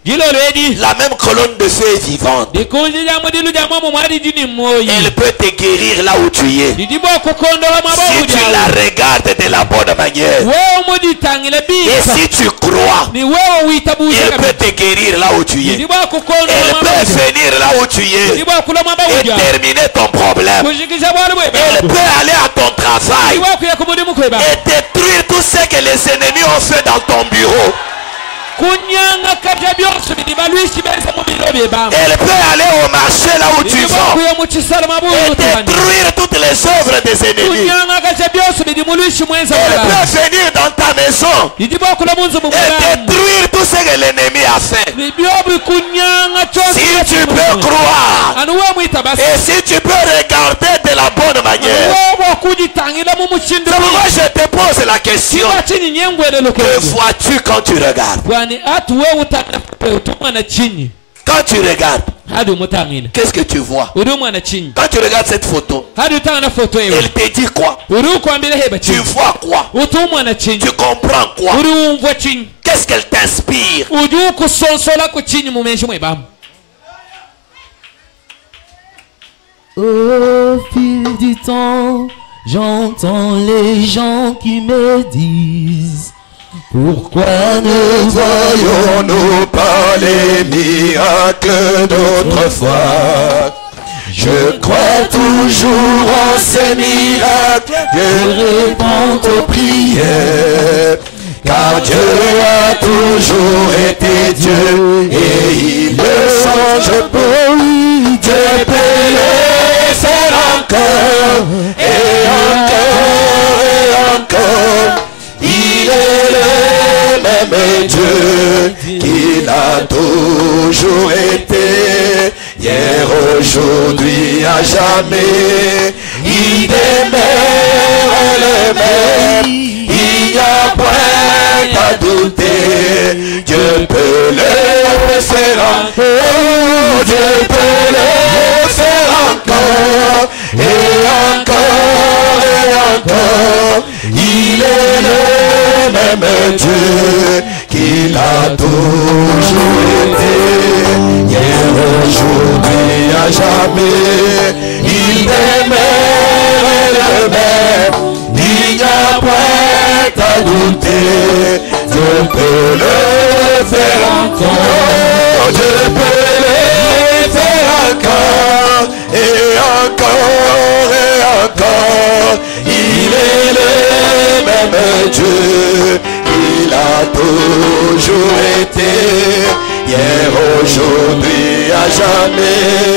la même colonne de feu est vivante. Elle peut te guérir là où tu es. Si tu la regardes de la bonne manière. Et si tu crois, elle peut te guérir là où tu es. Elle peut venir là où tu es et terminer ton problème. Elle peut aller à ton travail et détruire tout ce que les ennemis ont fait dans ton bureau. Elle peut aller au marché là où tu vas et détruire toutes les œuvres des ennemis. Elle peut venir dans ta maison et détruire tout ce que l'ennemi a fait. Si tu peux croire et si tu peux regarder de la bonne manière, c'est pourquoi je te pose la question: que vois-tu quand tu regardes? Quand tu regardes, qu'est-ce que tu vois? Quand tu regardes cette photo, elle te dit quoi? Tu vois quoi? Tu comprends quoi? Qu'est-ce qu'elle t'inspire? Au fil du temps, j'entends les gens qui me disent: pourquoi ne voyons-nous pas les miracles d'autrefois? Je crois toujours en ces miracles, je réponds aux prières, car Dieu a toujours été Dieu et il ne change pas. Dieu peut le faire encore et encore et encore. Il est le même Dieu qu'il a toujours été, hier, aujourd'hui, à jamais. Il demeure le même, il n'y a point à douter. Dieu peut le faire encore, Dieu peut le faire encore et encore et encore. Il est le même Dieu qu'il a toujours été, hier, aujourd'hui, à jamais. Il demeure le même, il n'y a point à douter. Dieu peut le faire encore, Dieu peut le faire encore et encore et encore. Il est le même Dieu, il a toujours été, hier, aujourd'hui, à jamais.